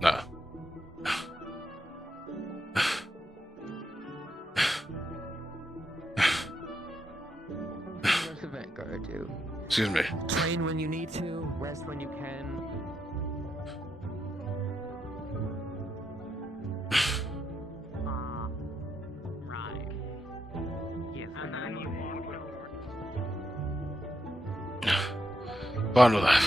Nah. What's the Vanguard do? Excuse me. Train when you need to, rest when you can. Right. Yes, and then you Bundle that.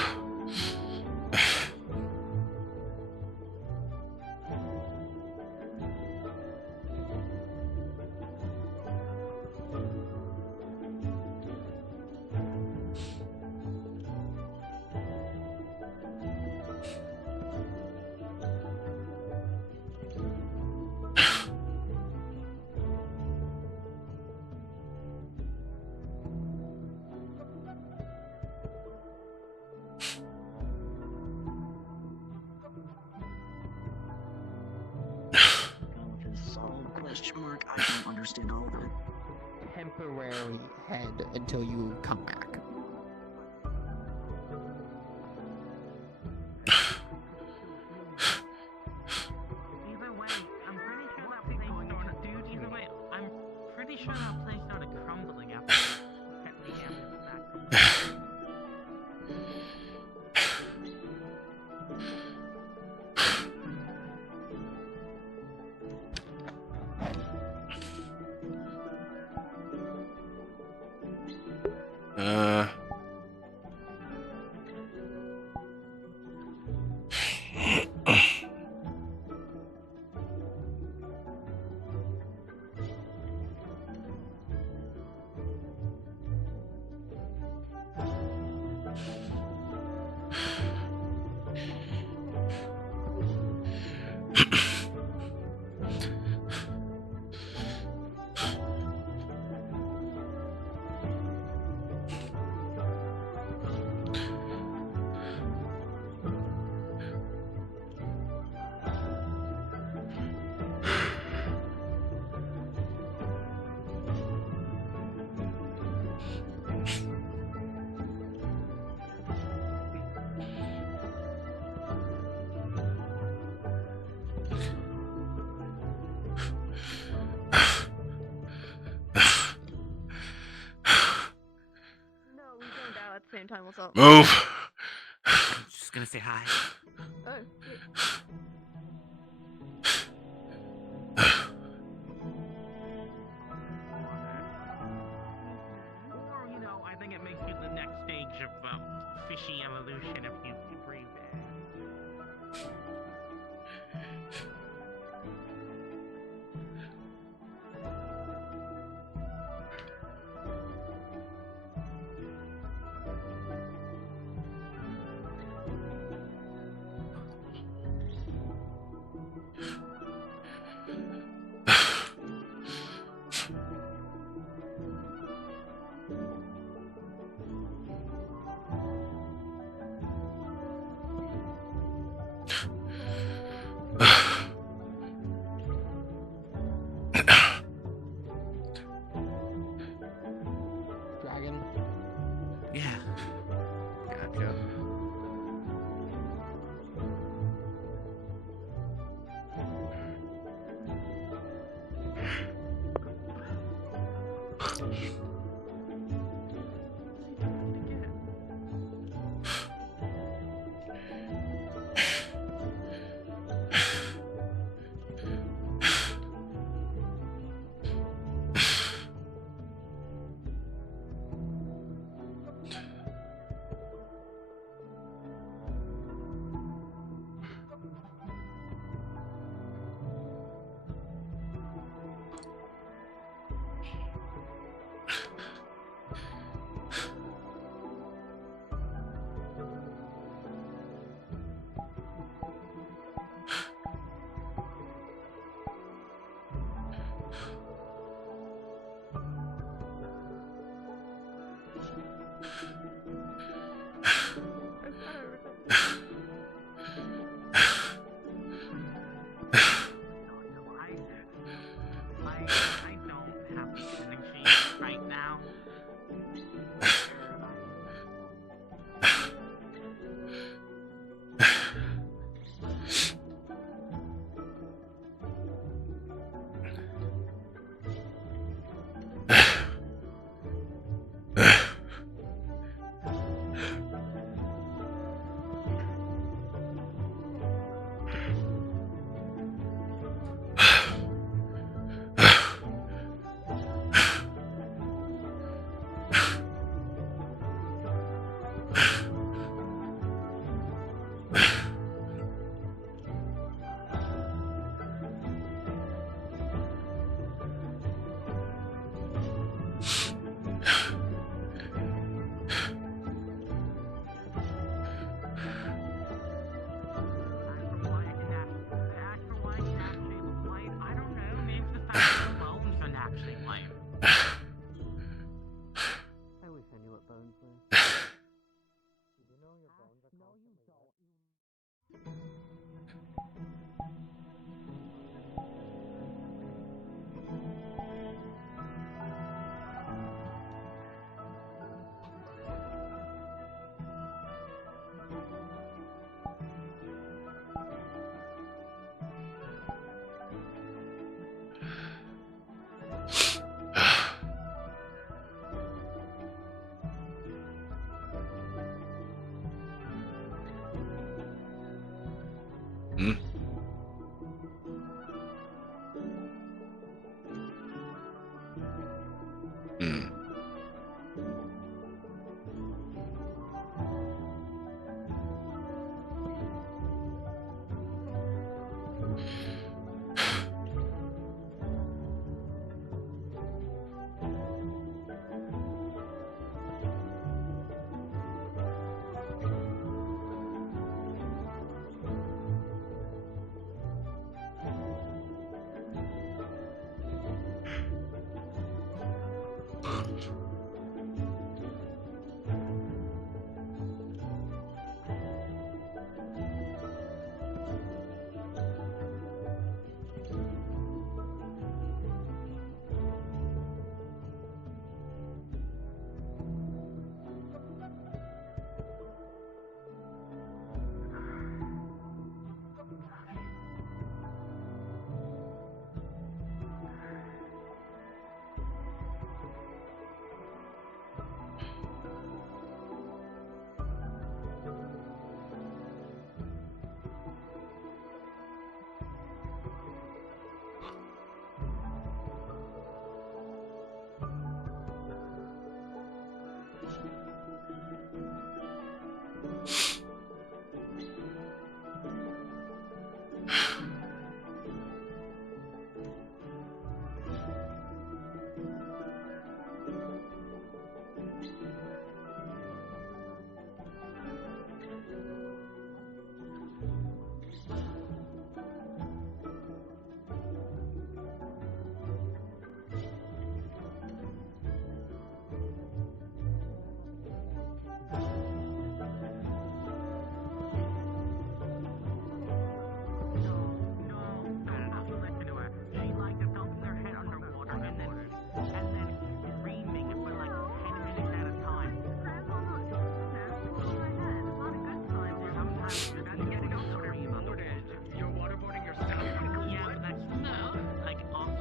Question mark? I don't understand all of it. Temporary head until you come back. Either way, I'm pretty sure that place started. Dude, either way, I'm pretty sure that place started crumbling after we kept the ambulance back. No, we zoned out at the same time. What's up? Move. I'm just gonna say hi. Oh, shit. Or, you know, I think it makes you the next stage of fishy evolution if you breathe air. Dragon. Yeah. Gotcha. I don't have the energy right now. I wish I knew what bones were. Did you know your bones are called Hmm? Hmm.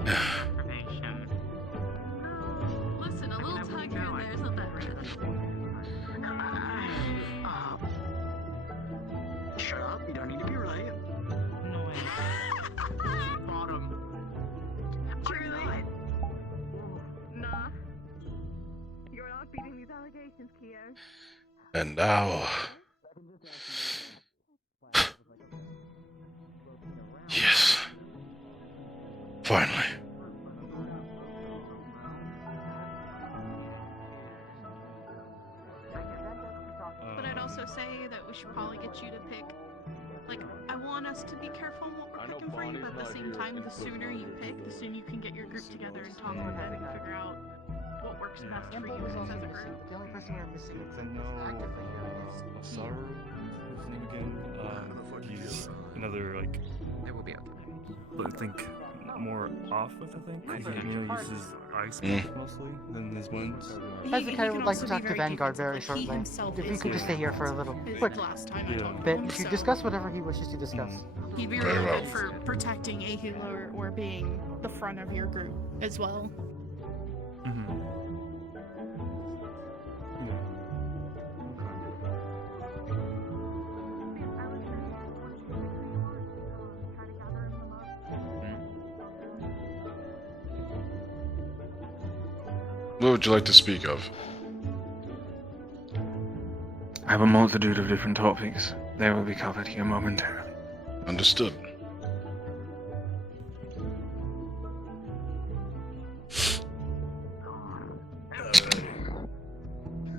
Information. Listen, a little tug here and there isn't that bad. Shut up, you don't need to be right. Bottom. Truly? Nah. You're not beating these allegations, Keo. And now... Yes. Finally. But I'd also say that we should probably get you to pick. Like, I want us to be careful in what we're picking for you, but at the same time, the sooner you pick, the sooner you can get your group together and talk with them and figure out what works best for you as a group. The only person we're missing I know Asaru, his name again. He's another like. It will be okay. But I think more off with. I think he uses ice mostly than his winds. Hezekiah would like to talk to Vanguard very shortly. If we could just stay here for a little quick bit to discuss whatever he wishes to discuss. He'd be really good for protecting Ahu or being the front of your group as well. What would you like to speak of? I have a multitude of different topics. They will be covered here momentarily. Understood.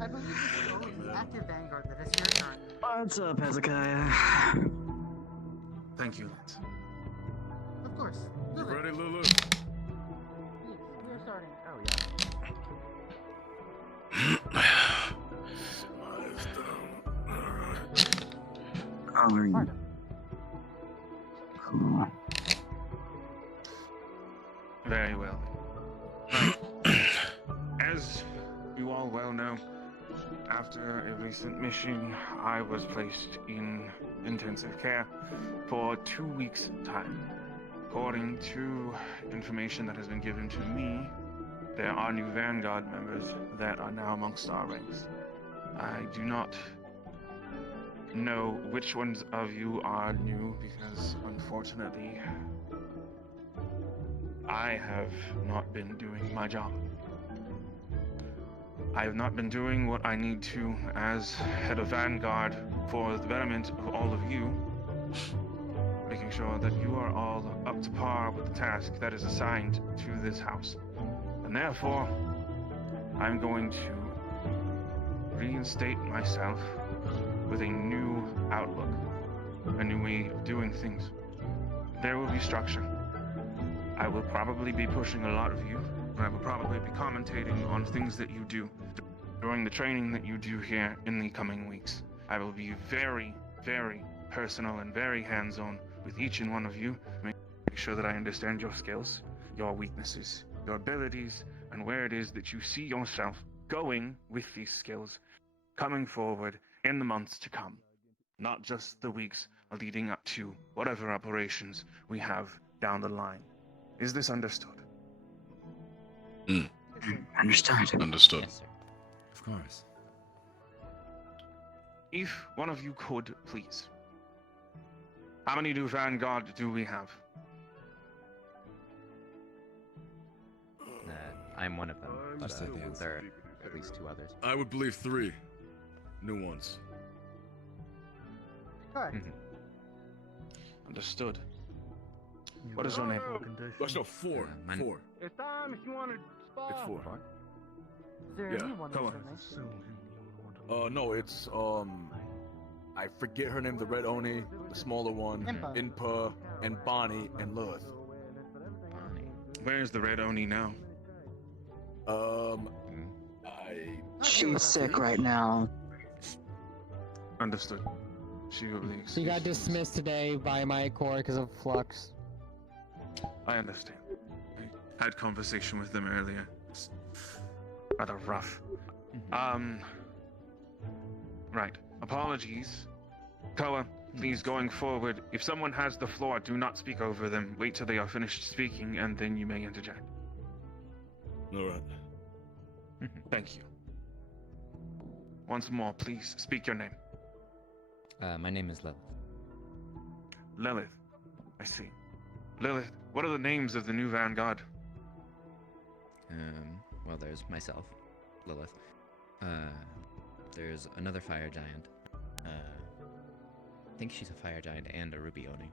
I believe this is only active Vanguard that is your turn. What's up, Hezekiah? Thank you, Lance. Of course. You ready, Lulu? Yes, we are starting. Oh, yeah. How are you? Cool. Very well. As you all well know, after a recent mission, I was placed in intensive care for 2 weeks' time. According to information that has been given to me, there are new Vanguard members that are now amongst our ranks. I do not know which ones of you are new because, unfortunately, I have not been doing my job. I have not been doing what I need to as head of Vanguard for the betterment of all of you, making sure that you are all up to par with the task that is assigned to this house. And therefore, I'm going to reinstate myself with a new outlook, a new way of doing things. There will be structure. I will probably be pushing a lot of you, and I will probably be commentating on things that you do during the training that you do here in the coming weeks. I will be very, very personal and very hands-on with each and one of you, make sure that I understand your skills, your weaknesses, your abilities, and where it is that you see yourself going with these skills coming forward in the months to come, not just the weeks leading up to whatever operations we have down the line. Is this understood? Understood. Understood. Yes, sir. Of course. If one of you could, please. How many new Vanguard do we have? I'm one of them, but there are at least 2 others. I would believe 3 new ones. Correct. Understood. What is your name? Let's go 4. 4. It's time if you want to spar. It's 4. Is there Yeah, anyone come else on. No, it's I forget her name. The red Oni, the smaller one, Inpa, and Bonnie and Lilith. Where is the red Oni now? She's sick right now. Understood. She will be She got dismissed today by my core because of flux. I understand. I had conversation with them earlier. It's rather rough. Right. Apologies. Koa, Please, going forward, if someone has the floor, do not speak over them. Wait till they are finished speaking, and then you may interject. All right. Thank you. Once more, please speak your name. My name is Lilith. Lilith. I see. Lilith, what are the names of the new vanguard? Well, there's myself, Lilith. There's another fire giant. I think she's a fire giant and a ruby oni.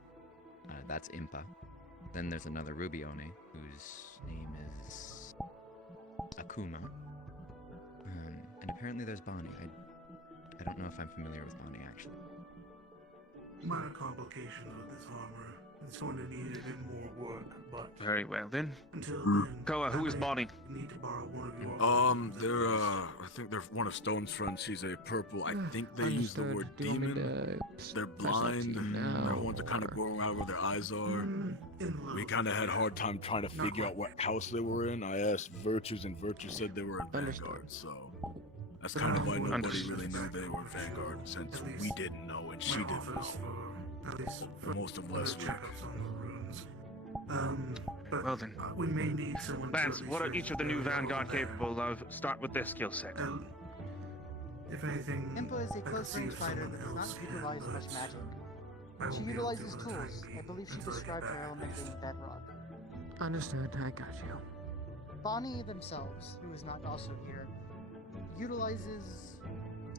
That's Impa. Then there's another ruby oni whose name is Akuma. And apparently there's Bonnie. I don't know if I'm familiar with Bonnie actually. Minor complications with this armor. It's going to need a bit more work, but Very well then. until then, Koa, who is Bonnie? you need to borrow one of your. They're I think they're one of Stone's friends. She's a purple. I think they use the word demon. They're blind. They're ones that kind of go around where their eyes are. We kind of had a hard time trying to figure out what house they were in. I asked Virtues, and Virtue said they were in Vanguard. So that's kind of why nobody really knew they were Vanguard, since we didn't know and she didn't know. For most of last week. Well then, we may need someone. Lance, what are each of the new vanguard capable of? Start with their skill set. If anything, Impa is a close-range fighter that does not utilize much magic. She utilizes tools. I believe she described her element being bedrock. Understood, I got you. Bonnie themselves, who is not also here, utilizes,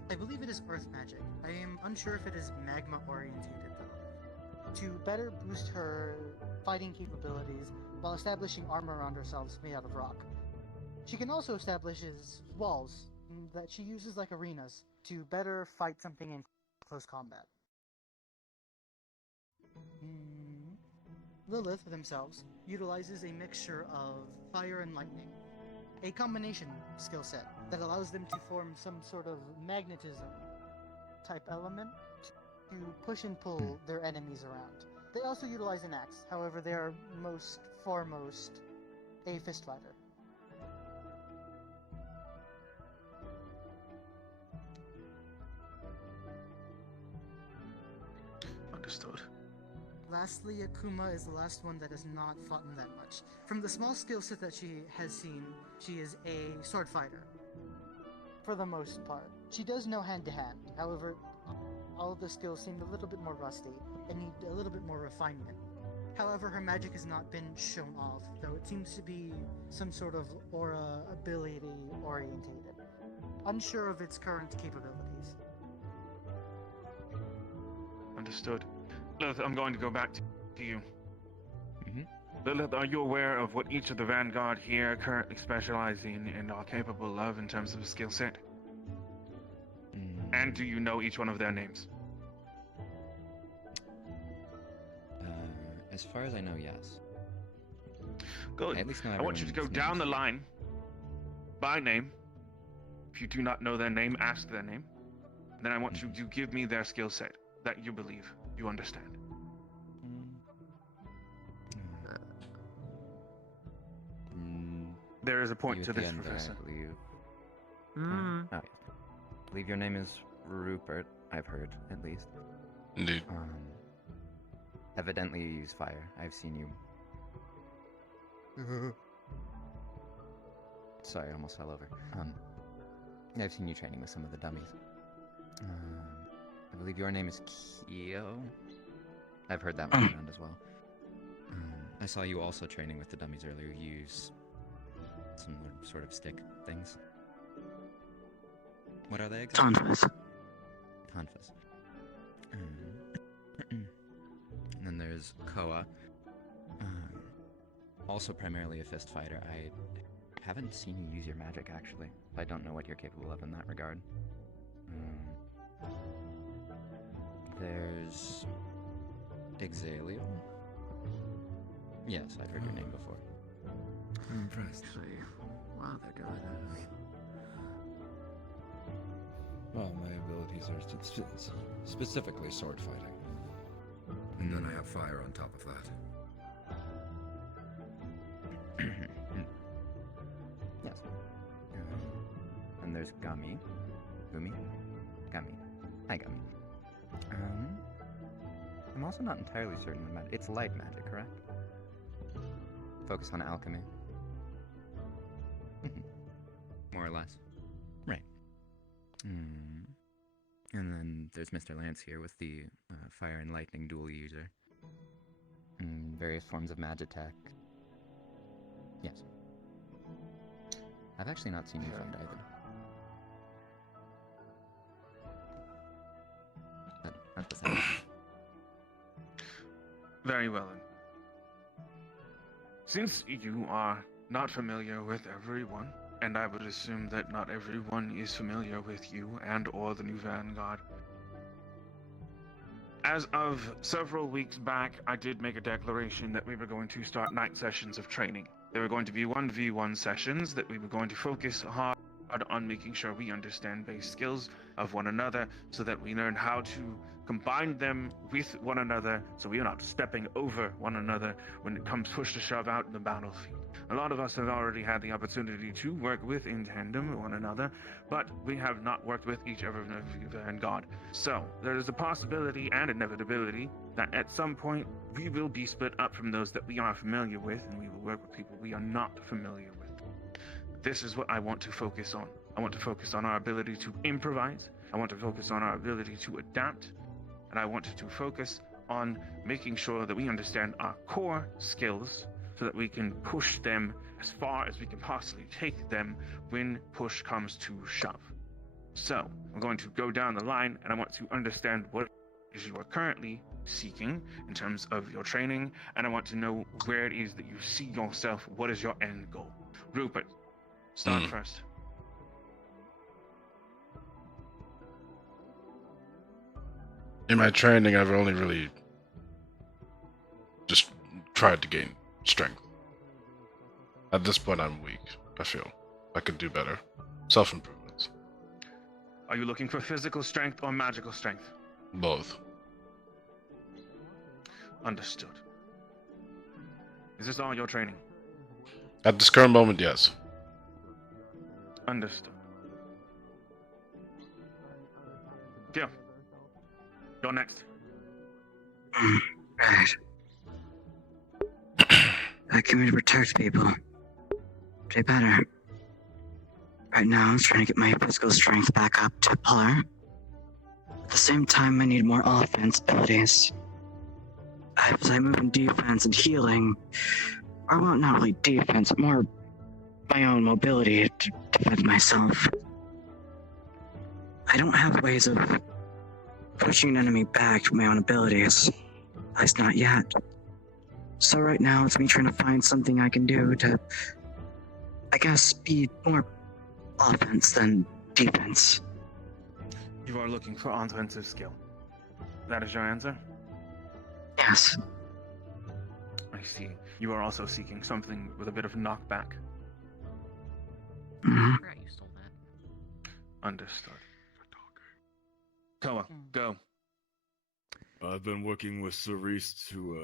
I believe it is earth magic. I am unsure if it is magma orientated though, to better boost her fighting capabilities while establishing armor around herself made out of rock. She can also establish walls that she uses like arenas to better fight something in close combat. Lilith themselves utilizes a mixture of fire and lightning, a combination skill set that allows them to form some sort of magnetism type element to push and pull their enemies around. They also utilize an axe, however they are foremost a fist fighter. Understood. Lastly, Akuma is the last one that has not fought that much. From the small skill set that she has seen, she is a sword fighter. For the most part. She does know hand-to-hand, however, all of the skills seem a little bit more rusty and need a little bit more refinement. However, her magic has not been shown off, though it seems to be some sort of aura ability orientated. Unsure of its current capabilities. Understood. Lilith, I'm going to go back to you. Lilith, are you aware of what each of the Vanguard here currently specialize in and are capable of in terms of a skill set? And do you know each one of their names? As far as I know, yes. Good. I at least know I want you to go everyone's down the names. line by name. If you do not know their name, ask their name. Then I want you to give me their skill set that you believe you understand. There is a point You to at the this, end there, Professor. I believe. Oh, yes. I believe your name is Rupert, I've heard, at least. Indeed. Evidently you use fire. I've seen you. Sorry, I almost fell over. I've seen you training with some of the dummies. I believe your name is Kyo. I've heard that one around as well. I saw you also training with the dummies earlier. You use some sort of stick things. What are they exactly? Tonfas. Tonfas. And then there's Koa. Also primarily a fist fighter. I haven't seen you use your magic, actually. I don't know what you're capable of in that regard. There's Exalio. Yes, I've heard your name before. I'm impressed. Wow, they're doing this. Well, my abilities are specifically sword fighting. And then I have fire on top of that. Yes. And there's Gumi. Gumi? Gumi. Hi, Gumi. I'm also not entirely certain about it. It's light magic, correct? Focus on alchemy. More or less. Right. And then there's Mr. Lance here with the fire and lightning dual user. Various forms of magitech. Yes. I've actually not seen you fight either. At the same time. Very well then. Since you are not familiar with everyone, and I would assume that not everyone is familiar with you and or the new Vanguard, as of several weeks back, I did make a declaration that we were going to start night sessions of training. There were going to be 1v1 sessions that we were going to focus hard on making sure we understand base skills of one another so that we learn how to combine them with one another so we are not stepping over one another when it comes push to shove out in the battlefield. A lot of us have already had the opportunity to work with in tandem with one another, but we have not worked with each other in Vanguard. So there is a possibility and inevitability that at some point we will be split up from those that we are familiar with, and we will work with people we are not familiar with. This is what I want to focus on. I want to focus on our ability to improvise. I want to focus on our ability to adapt. And I want to focus on making sure that we understand our core skills so that we can push them as far as we can possibly take them when push comes to shove. So, I'm going to go down the line and I want to understand what it is you are currently seeking in terms of your training, and I want to know where it is that you see yourself. What is your end goal? Rupert, start first. In my training, I've only really just tried to gain strength. At this point, I'm weak. I feel I could do better. Self-improvements. Are you looking for physical strength or magical strength? Both. Understood. Is this all your training? At this current moment, yes. Understood. Gil, you're next. Right. I came here to protect people. Be better. Right now, I'm trying to get my physical strength back up to par. At the same time, I need more offense abilities. As I move in defense and healing, or well, not really defense, but more my own mobility to defend myself. I don't have ways of pushing an enemy back with my own abilities. At least not yet. So right now, it's me trying to find something I can do to, I guess, be more offense than defense. You are looking for offensive skill. That is your answer? Yes. I see. You are also seeking something with a bit of knockback. Mm-hmm. You stole that. Understood. Koa, go. I've been working with Cerise to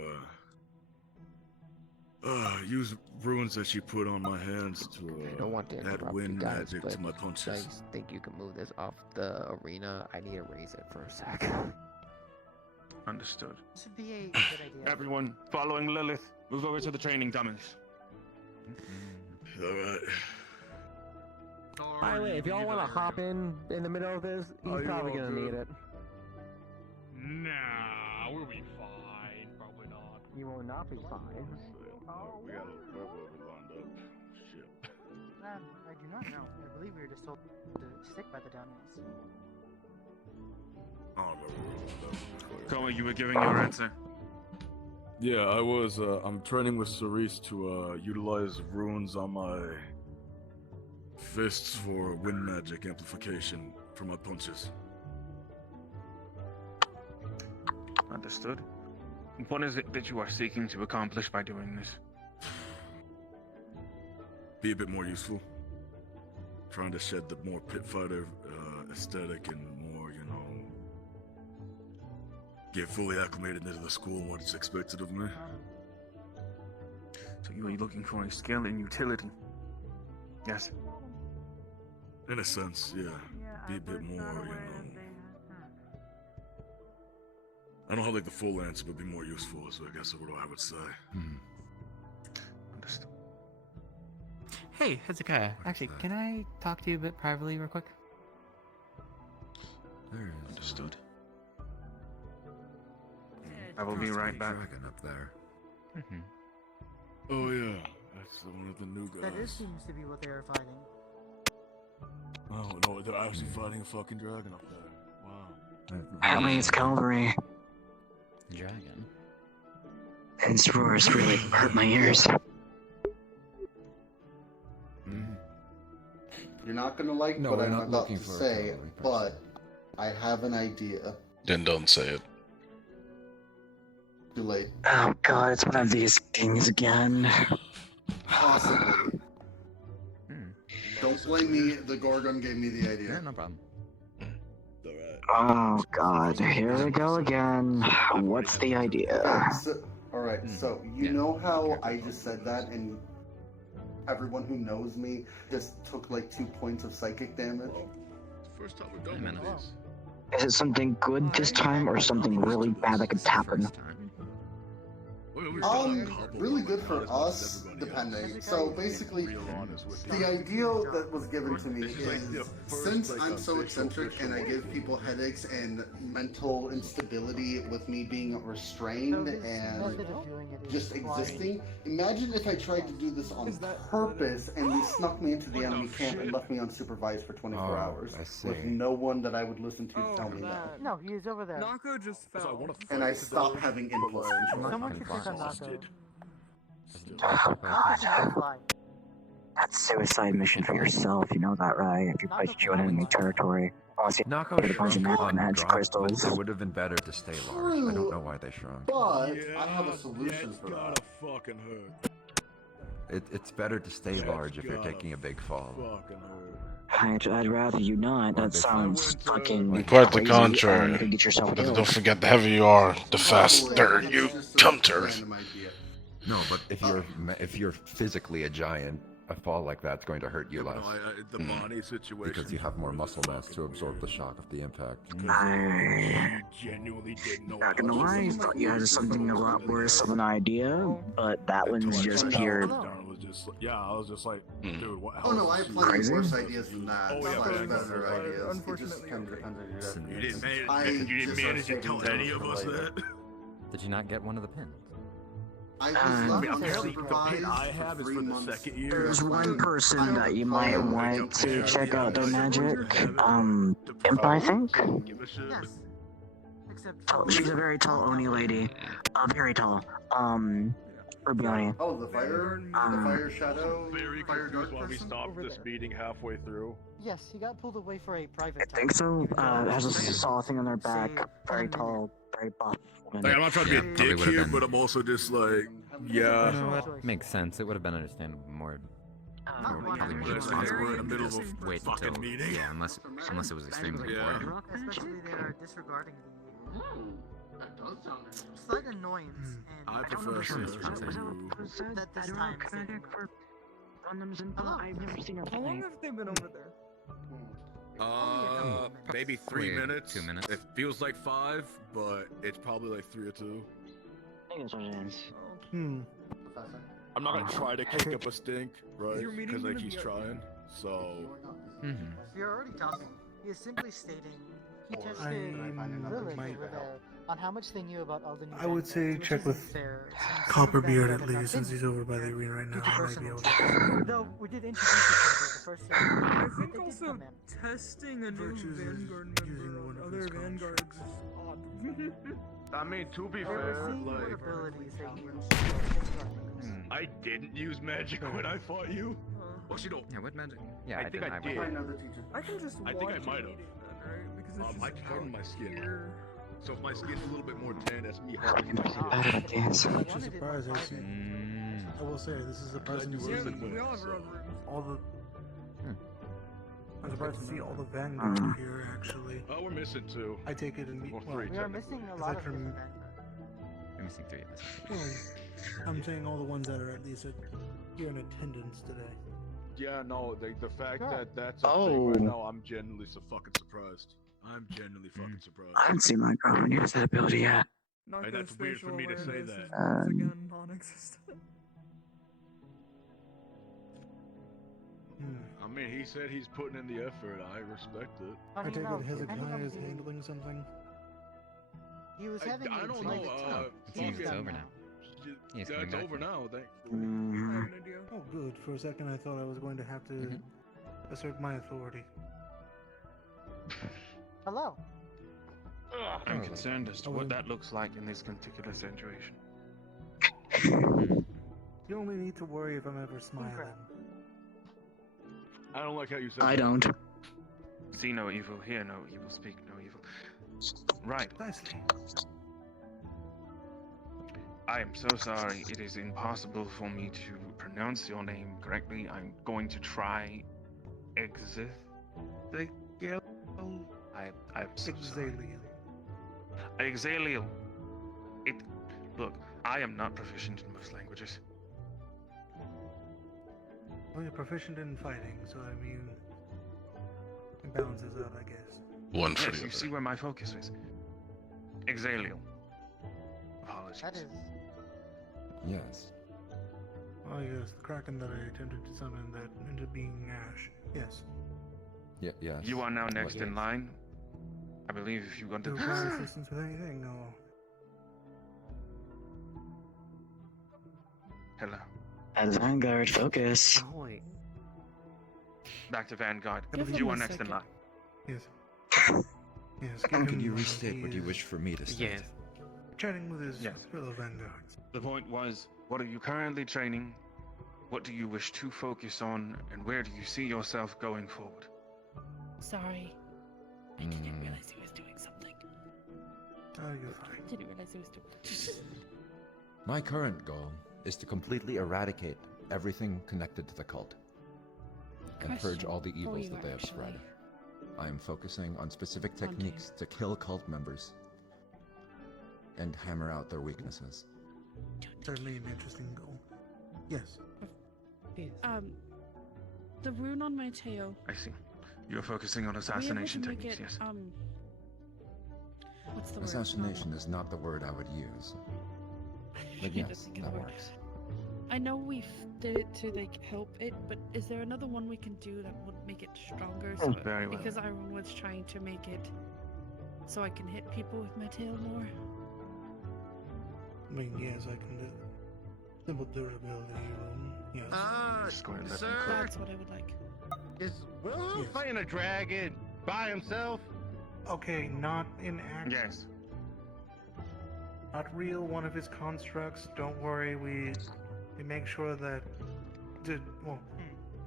use runes that she put on my hands to I don't want to add interrupt wind you guys, magic but to my you punches. guys think you can move this off the arena? I need to raise it for a sec. Understood. This would be a good idea. Everyone, following Lilith, move over to the training dummies. Alright. By the way, if y'all want to hop in the middle of this, he's probably gonna need it. Nah, we'll be fine. Probably not. You will not be fine. We got a lined up. Shit. I do not know. I believe we were just told to stick by the dummies. I don't know where we're lined up. Koa, you were giving your answer. Yeah, I was. I'm training with Cerise to utilize runes on my fists for wind magic amplification for my punches. Understood. What is it that you are seeking to accomplish by doing this? Be a bit more useful. Trying to shed the more pit fighter aesthetic and more, you know, get fully acclimated into the school and what's expected of me. So you are looking for a skill in utility? Yes. In a sense, yeah. Be a bit more, you know, I don't have like the full answer, but be more useful. So I guess what I would say. Understood. Hey, Hezekiah. Actually, can I talk to you a bit privately, real quick? There is. Understood. I will be right back. Dragon up there. Oh yeah, that's one of the new guys. That seems to be what they are fighting. Oh no, they're actually fighting a fucking dragon up there. Wow. That means cavalry. Dragon. And its roars really hurt my ears. You're not gonna like No, what we're I'm not about looking to for a say, cavalry but I have an idea. Then don't say it. Too late. Oh god, it's one of these things again. Possibly. Don't blame me, the Gorgon gave me the idea. Yeah, no problem. Oh god, here we go again. What's the idea? Alright, so you know how I just said that and everyone who knows me just took like 2 points of psychic damage? First time we've done this. Is it something good this time or something really bad that could happen? Really good for us, depending. So basically, the ideal that was given to me is, since I'm so eccentric and I give people headaches and mental instability with me being restrained and just existing, imagine if I tried to do this on purpose and they snuck me into the enemy camp and left me unsupervised for 24 hours with no one that I would listen to tell me that. No, he is over there. Nako just fell. And I stopped having impulse control. Someone should pick on Nako. That's suicide mission for yourself, you know that, right? If you push you in enemy territory, unless you get a bunch of magic crystals. It would have been better to stay large. I don't know why they shrunk. But I have a solution for that. Fucking hurt. It's better to stay large if you're taking a big fall. I'd rather you not. That sounds fucking Quite the crazy, contrary. you could get yourself But killed. don't forget, the heavier you are, the faster you come to Earth. No, but if you're physically a giant, a fall like that's going to hurt you less. The body situation. Because you have more muscle mass to absorb the shock of the impact. I not gonna lie, I thought you had something a lot worse of an idea, but that one's just pure. Yeah, I was just like, dude, what? Oh no, I have plenty Crazy? worse ideas than that. Oh, yeah, Slash but- better ideas. It just kind of depends on your definition. You didn't manage to tell any of us that. Did you not get one of the pins? I apparently the pin I have is for the second year. There's one person that you might want to check out their magic. Impa, I think? She's a very tall Oni lady. Very tall. Rubioni. Oh, the fire shadow, fire dark Why we person? stopped this meeting halfway through? Yes, he got pulled away for a private I think so. Has a saw thing on their back. Very tall, very buff woman. Like, I'm not trying to be a dick here, but I'm also just like, yeah. You know what? Makes sense. It would have been understandable more. Probably more It's like we're in the middle of a wait fucking until meeting. yeah, unless it was extremely important. Especially they are disregarding the slight annoyance. And I prefer that this time. I've never seen her How long have they been over there? Maybe 3 minutes. 2 minutes. It feels like 5, but it's probably like 3 or 2. I'm not gonna try to kick up a stink, right? Your meeting Because like gonna he's be- trying. So. We are already talking. He is simply stating he tested I'm- Lilith my- over there on how much they knew about all the new I would vanguards, say which check isn't with fair, since Copperbeard Vanguard at have not least, since been he's over by the arena right now. due to He might be personal able to. issues. Though we did introduce each other the first time. I they think did also come in. testing a new Vanguard member on other Vanguards is odd. I mean, to be They were fair, seeing what like, abilities they used. I didn't use magic when I fought you. Well, you know. Yeah, what magic? Yeah, I think I did. I can just I think I watch might a have. meeting then, right? Because it's I just turned my out skin. here. So if my skin's a little bit more tan, that's me hardening my skin. I'm actually surprised. I will say this is surprising to see we all the. I'm surprised to see all the Vanguard here. Actually, Oh, we're missing 2. I take it in. Or Well, 3. We are missing a lot of different You're missing 3 of us. well, I'm saying all the ones that are at least here in attendance today. Yeah, no, the fact Sure. that that's a Oh. thing right now, I'm genuinely So fucking surprised. I'm genuinely fucking surprised. I haven't seen my girlfriend use that ability yet. Not Like, the that's weird for spatial me to say awareness that. is once again non-existent. I mean, he said he's putting in the effort. I respect it. I I take know, it depending on Hezekiah is the- handling something. He was having I a don't private know. talk. It seems it's over now. Yeah, coming it's back over now. now. Thank. I have an idea. Oh, good. For a second, I thought I was going to have to assert my authority. Hello. I'm concerned as to what that looks like in this particular situation. You only need to worry if I'm ever smiling. I don't like how you said I that. don't. See no evil, hear no evil, speak no evil. Right. Nicely. I am so sorry. It is impossible for me to pronounce your name correctly. I'm going to try. I'm so sorry. Exalial. Look, I am not proficient in most languages. Well, you're proficient in fighting, so I mean, it balances out, I guess. One for Yes, the you other. see where my focus is. Exalial. Apologies. That is. Yes. Oh yes, the kraken that I attempted to summon that ended up being Ash. Yes. Yes. You are now next What in is? line. I believe if you want Do to. you require assistance with anything? Or... Hello. At Vanguard, focus. Ahoy. Back to Vanguard. Give You him are a next in second. line. Yes. Yes. Could you restate what you wish for me to state? Yes. Chatting with his Yes. fellow Vanguards. The point was, what are you currently training? What do you wish to focus on? And where do you see yourself going forward? Sorry. I didn't realize he was doing something. Oh, you're fine. I didn't realize he was doing. My current goal is to completely eradicate everything connected to the cult and purge Question all the for evils you, that they have spread. actually. I am focusing on specific techniques to kill cult members and hammer out their weaknesses. Certainly an interesting goal. Yes. The rune on my tail. I see. You're focusing on Are we able to assassination make techniques, it, yes. What's the word? Assassination is not the word I would use. But Trying to yes, think of that the word. works. I know we did it to like help it, but is there another one we can do that would make it stronger? Oh, very well. Because Iron was trying to make it so I can hit people with my tail more. I mean, yes, I can do simple durability room. Yes. Sir, That's what I would like. is Will fighting a dragon by himself? Okay, not in action. Yes. Not real. One of his constructs. Don't worry. We make sure that.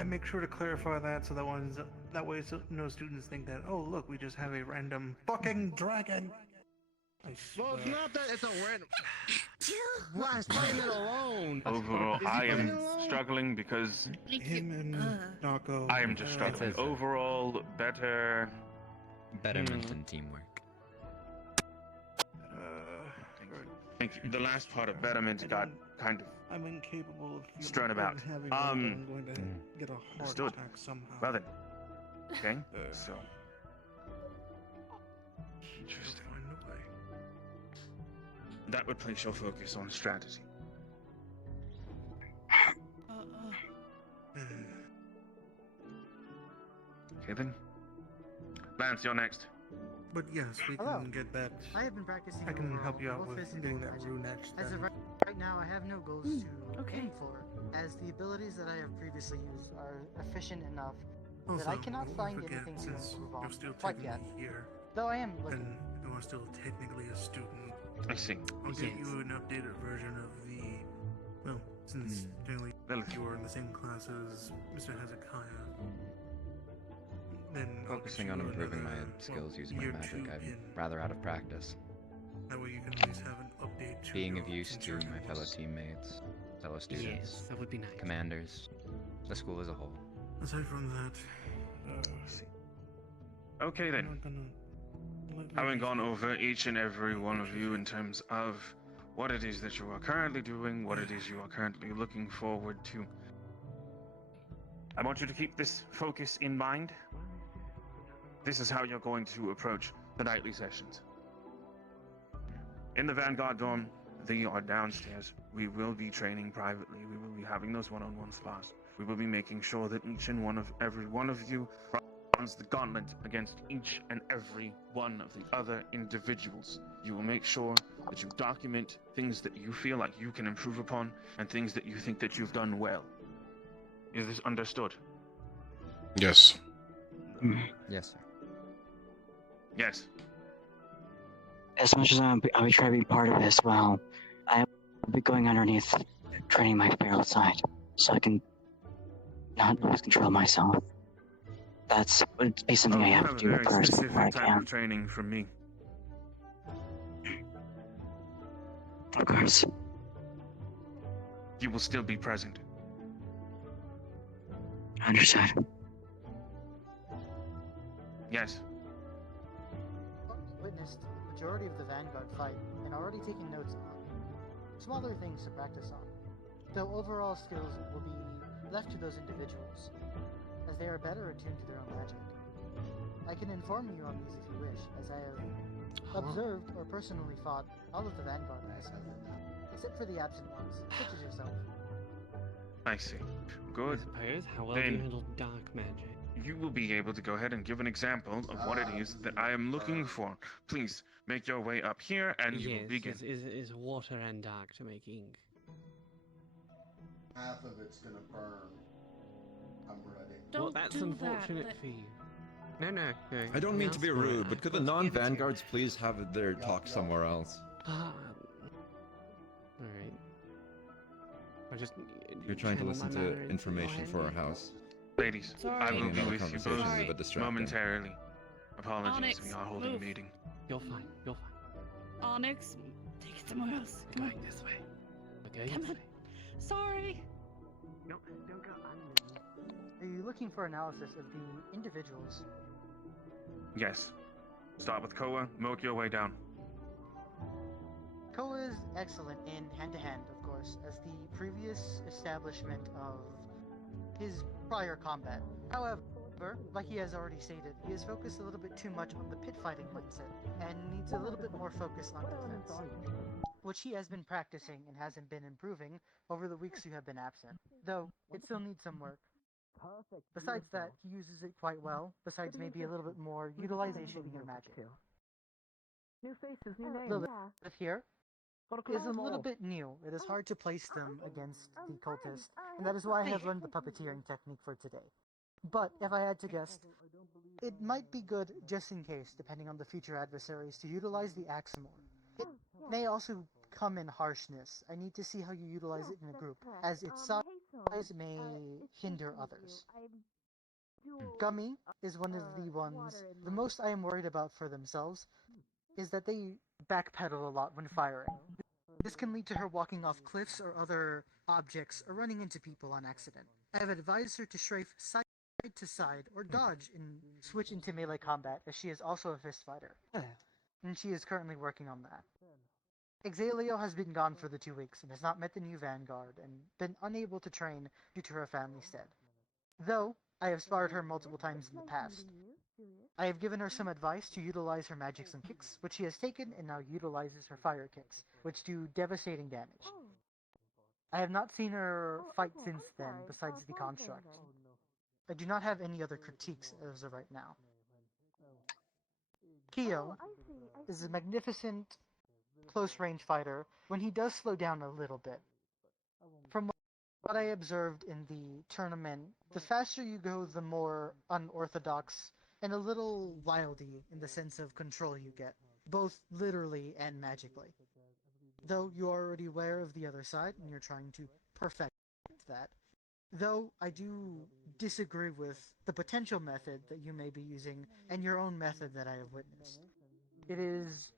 I make sure to clarify that so that way no students think that, oh look, we just have a random fucking dragon. Well, it's not that it's a random. Why is fighting it alone? Overall, Is he I fighting am alone? struggling because Him and Nako. I am just struggling. Overall, better. Betterment and teamwork. Thank you. The last part of betterment got kind of I'm incapable of strewn about. having one, but I'm going to get a heart Understood. attack somehow. Well then. Okay. So. Interesting. That would place your focus on strategy. Okay then. Lance, you're next. But yes, we Hello. can get that. I have been practicing. I can overall, help you out both with fists and getting both that arms. rune etched. As of then. right now, I have no goals to aim for, as the abilities that I have previously used are efficient enough that I Also, cannot don't find forget, anything to since improve you're on still quite yet. technically here, Though I am looking. and you are still technically a student. I see. I'll get you an updated version of the. Well, since technically you were in the same class as Mr. Hezekiah. Then I'll get Focusing you on improving my another, skills using my year magic, 2 I'm in. rather out of practice. That way you can at least have an update to Being your of use to tutorial my fellow was. teammates, fellow students, Yes, that would be nice. commanders, the school as a whole. Aside from that, Okay then. I'm not gonna let Having you- gone over each and every one of you in terms of what it is that you are currently doing, what it is you are currently looking forward to, I want you to keep this focus in mind. This is how you're going to approach the nightly sessions. In the Vanguard dorm, they are downstairs. We will be training privately. We will be having those one-on-one spars. We will be making sure that every one of you runs the gauntlet against each and every one of the other individuals. You will make sure that you document things that you feel like you can improve upon and things that you think that you've done well. Is this understood? Yes. Yes, sir. Yes. As much as I'll be trying to be part of it as well, I will be going underneath, training my feral side, so I can not lose control of myself. That's would be something I You have have to a do very first specific before I type can. of training from me. Of course. You will still be present. Understood. Yes. Witnessed the majority of the Vanguard fight and already taken notes on smaller things to practice on, though overall skills will be left to those individuals, as they are better attuned to their own magic. I can inform you on these if you wish, as I have observed or personally fought all of the Vanguard in this field, except for the absent ones, such as yourself. I see. Good. I suppose. How well do you handle dark magic? You will be able to go ahead and give an example of what it is that I am looking for. Please make your way up here, and you will begin. Is water and dark to make ink? Half of it's gonna burn. I'm ready. Well, that's unfortunate for you. No. I don't mean to be That's fine. rude, but could the non-vanguards please have their talk somewhere else? Alright. I just. You're trying to channel listen my to manner into information your for our hand. house. Ladies, I Sorry. will be Another with you conversation is a bit both distracting. momentarily. Apologies, Onyx, we are holding a move. meeting. You're fine. You're fine. Onyx, take it somewhere else. Come on. Going this way. We're going Come this on. way. Sorry. No, don't go on. Are you looking for analysis of the individuals? Yes. Start with Koa, milk your way down. Koa is excellent in hand-to-hand, of course, as the previous establishment of his prior combat. However, like he has already stated, he is focused a little bit too much on the pit fighting mindset, and needs a little bit more focus on defense, which he has been practicing and hasn't been improving over the weeks you have been absent, though it still needs some work. Besides that, he uses it quite well, besides maybe a little bit more utilization in your magic. New faces, new names. Lilith here is a little bit new. It is hard to place them against the cultist, and that is why I have learned the puppeteering technique for today. But if I had to guess, it might be good just in case, depending on the future adversaries, to utilize the axe more. It may also come in harshness. I need to see how you utilize it in a group, as its size may hinder others. Gummy is one of the ones. The most I am worried about for themselves is that they backpedal a lot when firing. This can lead to her walking off cliffs or other objects or running into people on accident. I have advised her to strafe side to side or dodge and switch into melee combat, as she is also a fist fighter. And she is currently working on that. Exalio has been gone for the 2 weeks and has not met the new Vanguard and been unable to train due to her family stead. Though I have sparred her multiple times in the past. I have given her some advice to utilize her magics and kicks, which she has taken and now utilizes her fire kicks, which do devastating damage. I have not seen her fight since then, besides the construct. I do not have any other critiques as of right now. Kyo is a magnificent close-range fighter when he does slow down a little bit. From what I observed in the tournament, the faster you go, the more unorthodox and a little wildy in the sense of control you get, both literally and magically. Though you're already aware of the other side and you're trying to perfect that. Though I do disagree with the potential method that you may be using and your own method that I have witnessed. It is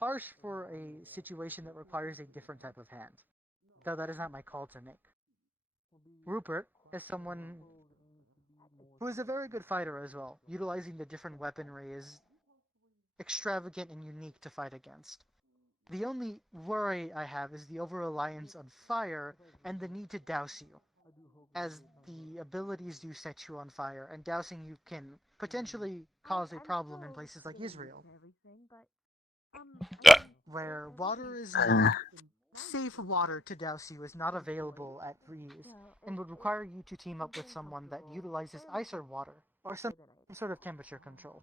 harsh for a situation that requires a different type of hand, though that is not my call to make. Rupert is someone who is a very good fighter as well. Utilizing the different weaponry is extravagant and unique to fight against. The only worry I have is the over-reliance on fire and the need to douse you, as the abilities do set you on fire, and dousing you can potentially cause a problem in places like Israel. where water is not safe water to douse you is not available at Reeve, and would require you to team up with someone that utilizes ice or water, or some sort of temperature control.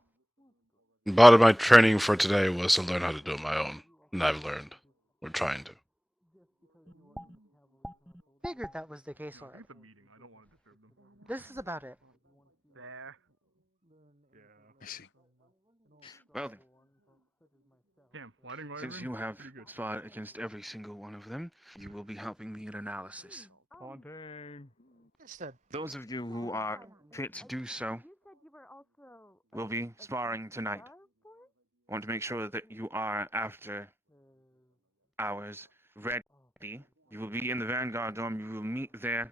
Part of my training for today was to learn how to do it my own, and I've learned. We're trying to. Figured that was the case for it. This is about it. There. I see. Well then, Damn, lighting right since you have fought against every single one of them, you will be helping me in analysis. Fontaine. Understood. Those of you who are fit to do so will be sparring tonight. I want to make sure that you are after hours ready. You will be in the Vanguard dorm. You will meet there.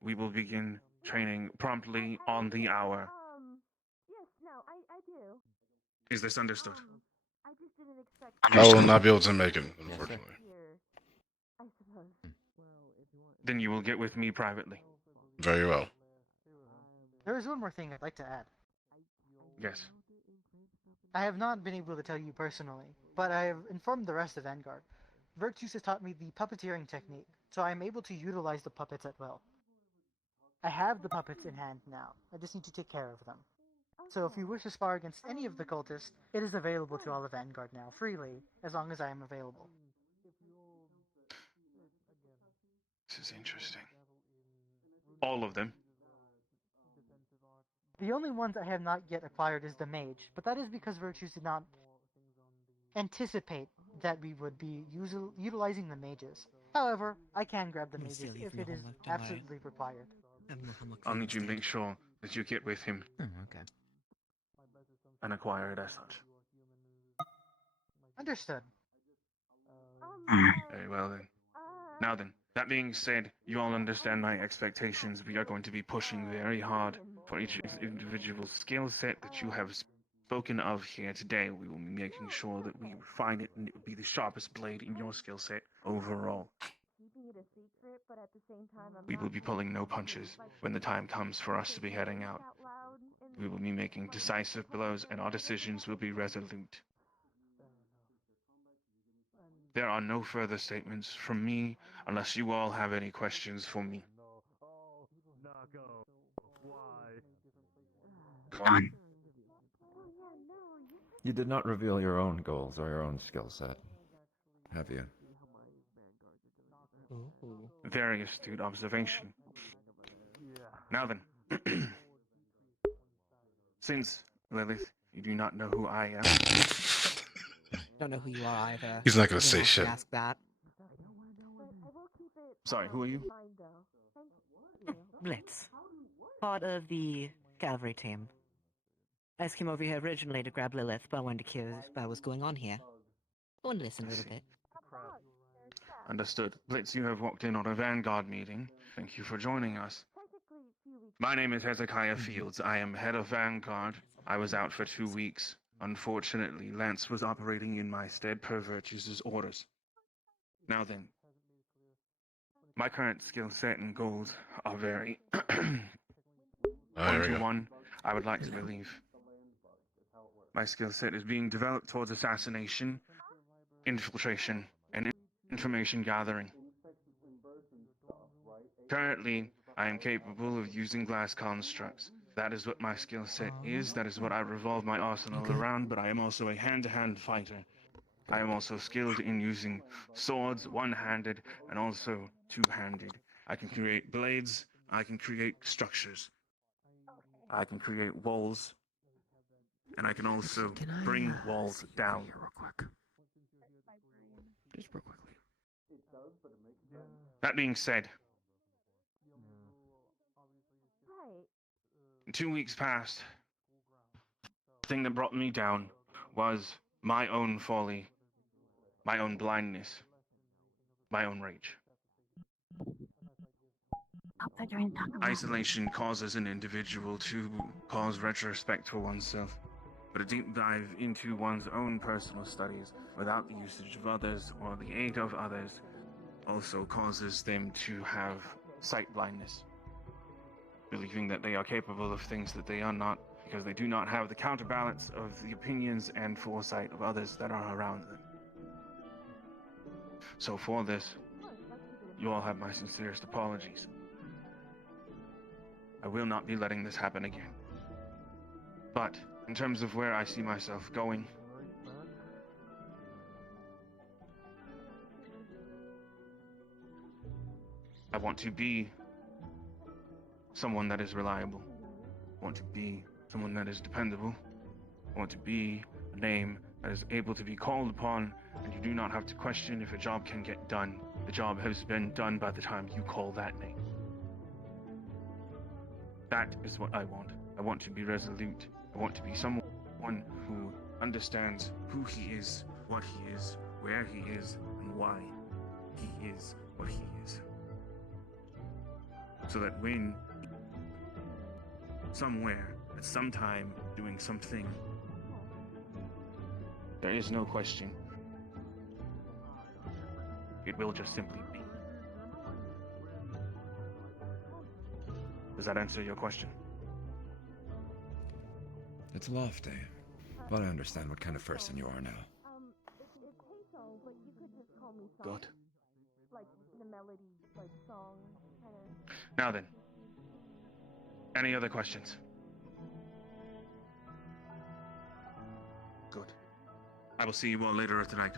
We will begin training promptly on the hour. Yes, no, I do. Is this understood? I just didn't expect. I will not be able to make it, unfortunately. I suppose. Then you will get with me privately. Very well. There is one more thing I'd like to add. Yes. I have not been able to tell you personally, but I have informed the rest of Vanguard. Virtus has taught me the puppeteering technique, so I am able to utilize the puppets at will. I have the puppets in hand now. I just need to take care of them. So if you wish to spar against any of the cultists, it is available to all of Vanguard now, freely, as long as I am available. This is interesting. All of them? The only ones I have not yet acquired is the mage, but that is because Virtus did not anticipate that we would be utilizing the mages. However, I can grab the mages if it is absolutely required. I'll need you to make sure that you get with him. Okay. And acquire it as such. Understood. Very well then. Now then, that being said, you all understand my expectations. We are going to be pushing very hard for each individual skill set that you have spoken of here today. We will be making sure that we refine it and it will be the sharpest blade in your skill set overall. We will be pulling no punches when the time comes for us to be heading out. We will be making decisive blows and our decisions will be resolute. There are no further statements from me unless you all have any questions for me. Done. You did not reveal your own goals or your own skill set, have you? Very astute observation. Now then, since, Lilith, you do not know who I am. Don't know who you are either. He's not gonna say Didn't shit. Ask that. Sorry, who are you? Blitz. Part of the cavalry team. I just came over here originally to grab Lilith, but I wanted to hear about what's going on here. I wanted to listen a little bit. Understood. Blitz, you have walked in on a Vanguard meeting. Thank you for joining us. My name is Hezekiah Fields. I am head of Vanguard. I was out for 2 weeks. Unfortunately, Lance was operating in my stead per Virtue's orders. Now then, my current skill set and goals are very... One, I would like to believe. My skill set is being developed towards assassination, infiltration, and information gathering. Currently, I am capable of using glass constructs. That is what my skill set is. That is what I revolve my arsenal around, but I am also a hand-to-hand fighter. I am also skilled in using swords, one-handed, and also two-handed. I can create blades. I can create structures. I can create walls. And I can also bring walls down. Real quick. Just real quickly. That being said, 2 weeks passed. The thing that brought me down was my own folly, my own blindness, my own rage. Isolation causes an individual to cause retrospect for oneself, but a deep dive into one's own personal studies without the usage of others or the aid of others also causes them to have sight blindness, believing that they are capable of things that they are not because they do not have the counterbalance of the opinions and foresight of others that are around them. So for this, you all have my sincerest apologies. I will not be letting this happen again. But in terms of where I see myself going, I want to be someone that is reliable. I want to be someone that is dependable. I want to be a name that is able to be called upon, and you do not have to question if a job can get done. The job has been done by the time you call that name. That is what I want. I want to be resolute. I want to be someone who understands who he is, what he is, where he is, and why he is what he is. So that when somewhere, at some time, doing something, there is no question. It will just simply be. Does that answer your question? It's lofty, but I understand what kind of person you are now. It's Hazel, but you could just call me Song. Good. Like the melody, like song, kind of. Now then, any other questions? Good. I will see you all later tonight.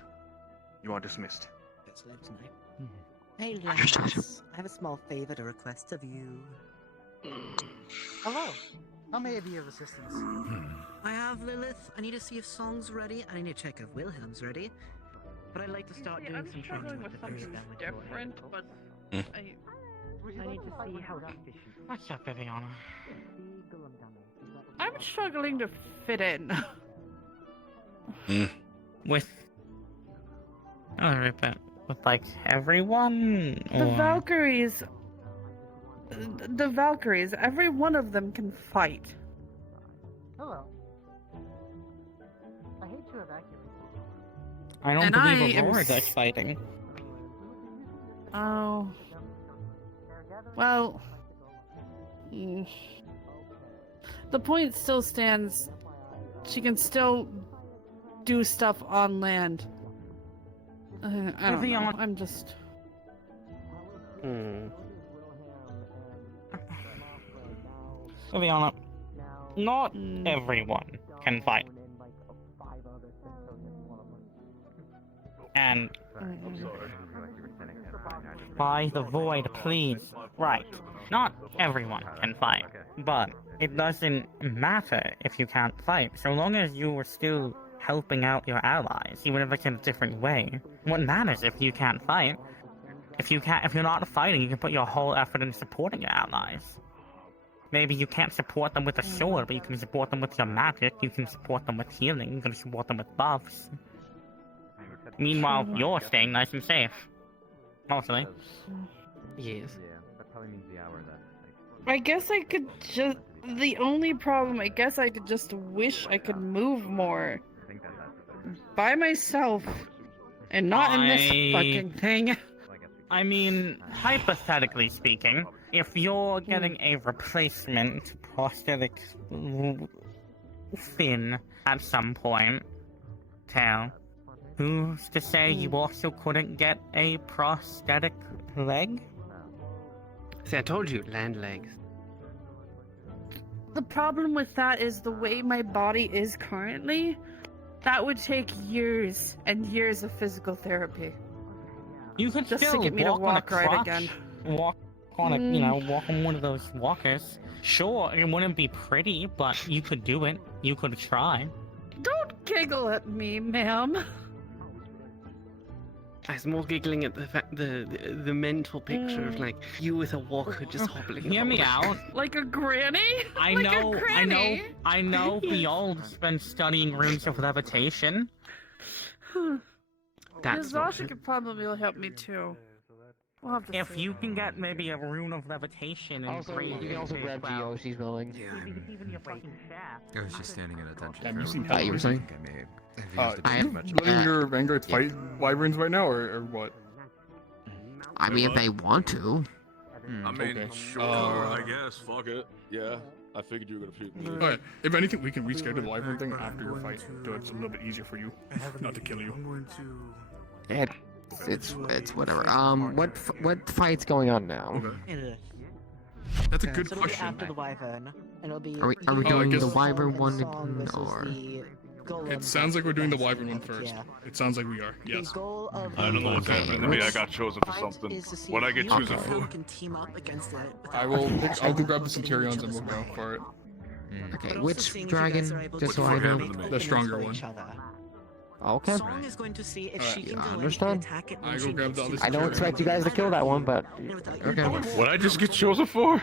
You are dismissed. It's late tonight. Hey, lads. I have a small favor to request of you. Hello. How may I be of assistance? I have Lilith. I need to see if Song's ready. I need to check if Wilhelm's ready. But I'd like to start doing some training struggling with with the first something damage. different, but I need to see how What's up, Viviana? I'm struggling to fit in. With with like everyone? The or- Valkyries. The Valkyries. Every one of them can fight. Hello. I hate to evacuate. I don't And believe I am Aurora does fighting. Oh. Well. The point still stands. She can still do stuff on land. I don't know. I'm just. Viviana, not everyone can fight. And by the void, please. Right. Not everyone can fight, but it doesn't matter if you can't fight, so long as you are still helping out your allies, even if it's in a different way. What matters if you can't fight? If you're not fighting, you can put your whole effort into supporting your allies. Maybe you can't support them with a sword, but you can support them with your magic, you can support them with healing, you can support them with buffs. Meanwhile, you're staying nice and safe. Mostly. Yes. Yeah, that probably means the hour that. I guess I could just. The only problem, I guess I could just wish I could move more. By myself. And not in this fucking thing. I mean, hypothetically speaking, if you're getting a replacement prosthetic fin at some point, Tail, who's to say you also couldn't get a prosthetic leg? See, I told you, land legs. The problem with that is the way my body is currently, that would take years and years of physical therapy. You could just still to get me to walk on a walk right crutch. again. Walk on a, walk on one of those walkers. Sure, it wouldn't be pretty, but you could do it. You could try. Don't giggle at me, ma'am. I was more giggling at the mental picture of like you with a walker just hobbling. Hear me out. Like a granny? I Like know, a granny? I know Bjorn's been studying runes of levitation. That's Zasha could probably help me too. We'll have to If see. you can get maybe a rune of levitation and Also, you can also grab Geo if she's willing. I was just standing at attention. Have you for a seen little you were bit. saying? I may have used a Are bit you too much. letting your Vanguards fight wyverns right now, or what? I mean, if they want to. I mean, Okay. sure, I guess. Fuck it. Yeah, I figured you were gonna shoot me. Alright, if anything, we can reschedule the wyvern thing after your fight, so it's a little bit easier for you, not to kill you. Yeah, it's whatever. What fight's going on now? That's a Okay, good so it'll be question. after the Wyvern, and it'll be. Are we Oh, I doing guess- the Wyvern and one song versus or? the Golem It sounds like we're doing the best Wyvern one puppeteer. first. It sounds like we are. Yes. The goal of I don't know what that Okay, meant to me. I which- got chosen for something. is to see What I if get you chosen and for? him can team up against it. I'll go grab the Centurions and we'll go for it. Okay, But also which seeing if you guys dragon? are able Just to so I know. make The openings stronger for one. each other. Okay. Song is going to see if she can I go in understand. and attack it when I she go grab needs the to. other I don't expect you guys to kill that one, but okay. What I just get chosen for?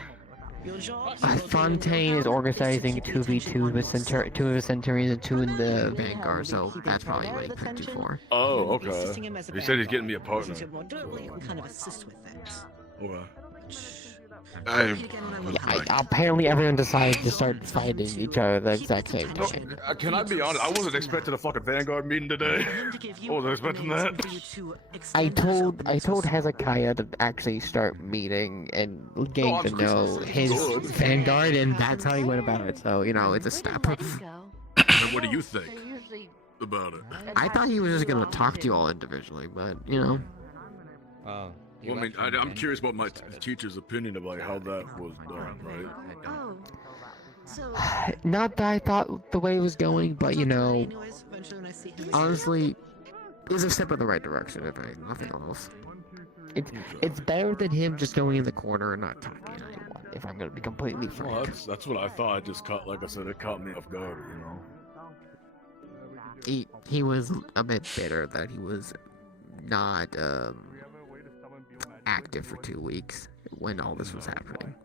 Fontaine is organizing 2v2 with two of the Centurions and 2 in the Vanguard, so that's probably what he picked you for. Oh, okay. He said he's getting me a partner. Since you're more durable, you can kind of assist with it. Okay. Apparently everyone decided to start fighting each other at the exact same time. Can I be honest? I wasn't expecting a fucking Vanguard meeting today. I wasn't expecting that. I told Hezekiah to actually start meeting and getting to know his Vanguard, and that's how he went about it. So, you know, it's a step. And what do you think about it? I thought he was just gonna talk to you all individually, but, you know. Well, I mean, I'm curious about my teacher's opinion of like how that was done, right? Oh, so Not that I thought the way it was going, but, you know, honestly, it was a step in the right direction, if nothing else. It's better than him just going in the corner and not talking to anyone, if I'm gonna be completely frank. Well, that's what I thought. I just caught, like I said, it caught me off guard, you know. He was a bit bitter that he was not active for 2 weeks when all this was happening.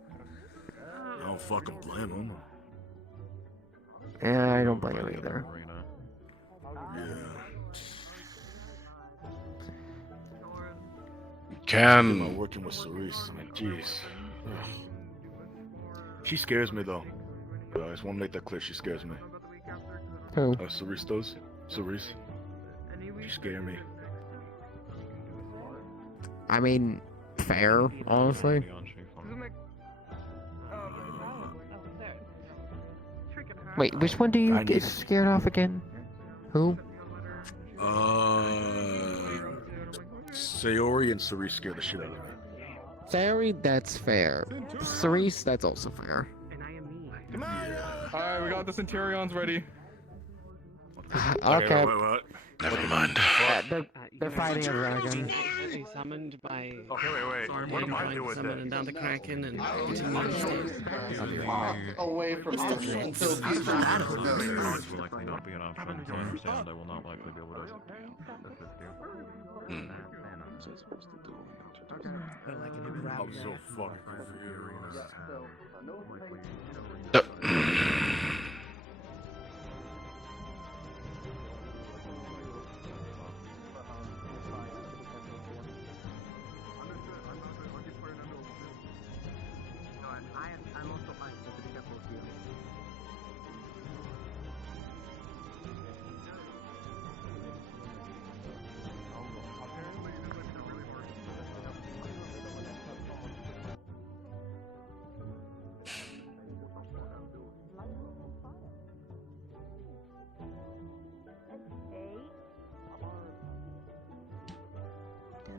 I don't fucking blame him. Yeah, I don't blame him either. Am working with Cerise? I mean, jeez. Ugh. She scares me though. I just want to make that clear. She scares me. Who? Cerise does. Cerise. She scares me. I mean, fair, honestly. Wait, which one do you get scared off again? Who? Sayori and Cerise scare the shit out of me. Sayori, that's fair. Cerise, that's also fair. Alright, we got the Centurions ready. Okay. What? Never mind. They're fighting a dragon. They summoned by. Okay, wait. What am I doing with summoning down the Kraken and continuing Away from us until people Odds will likely not be an option. I understand. I will not likely be able to assist you. I'm so fucking confused.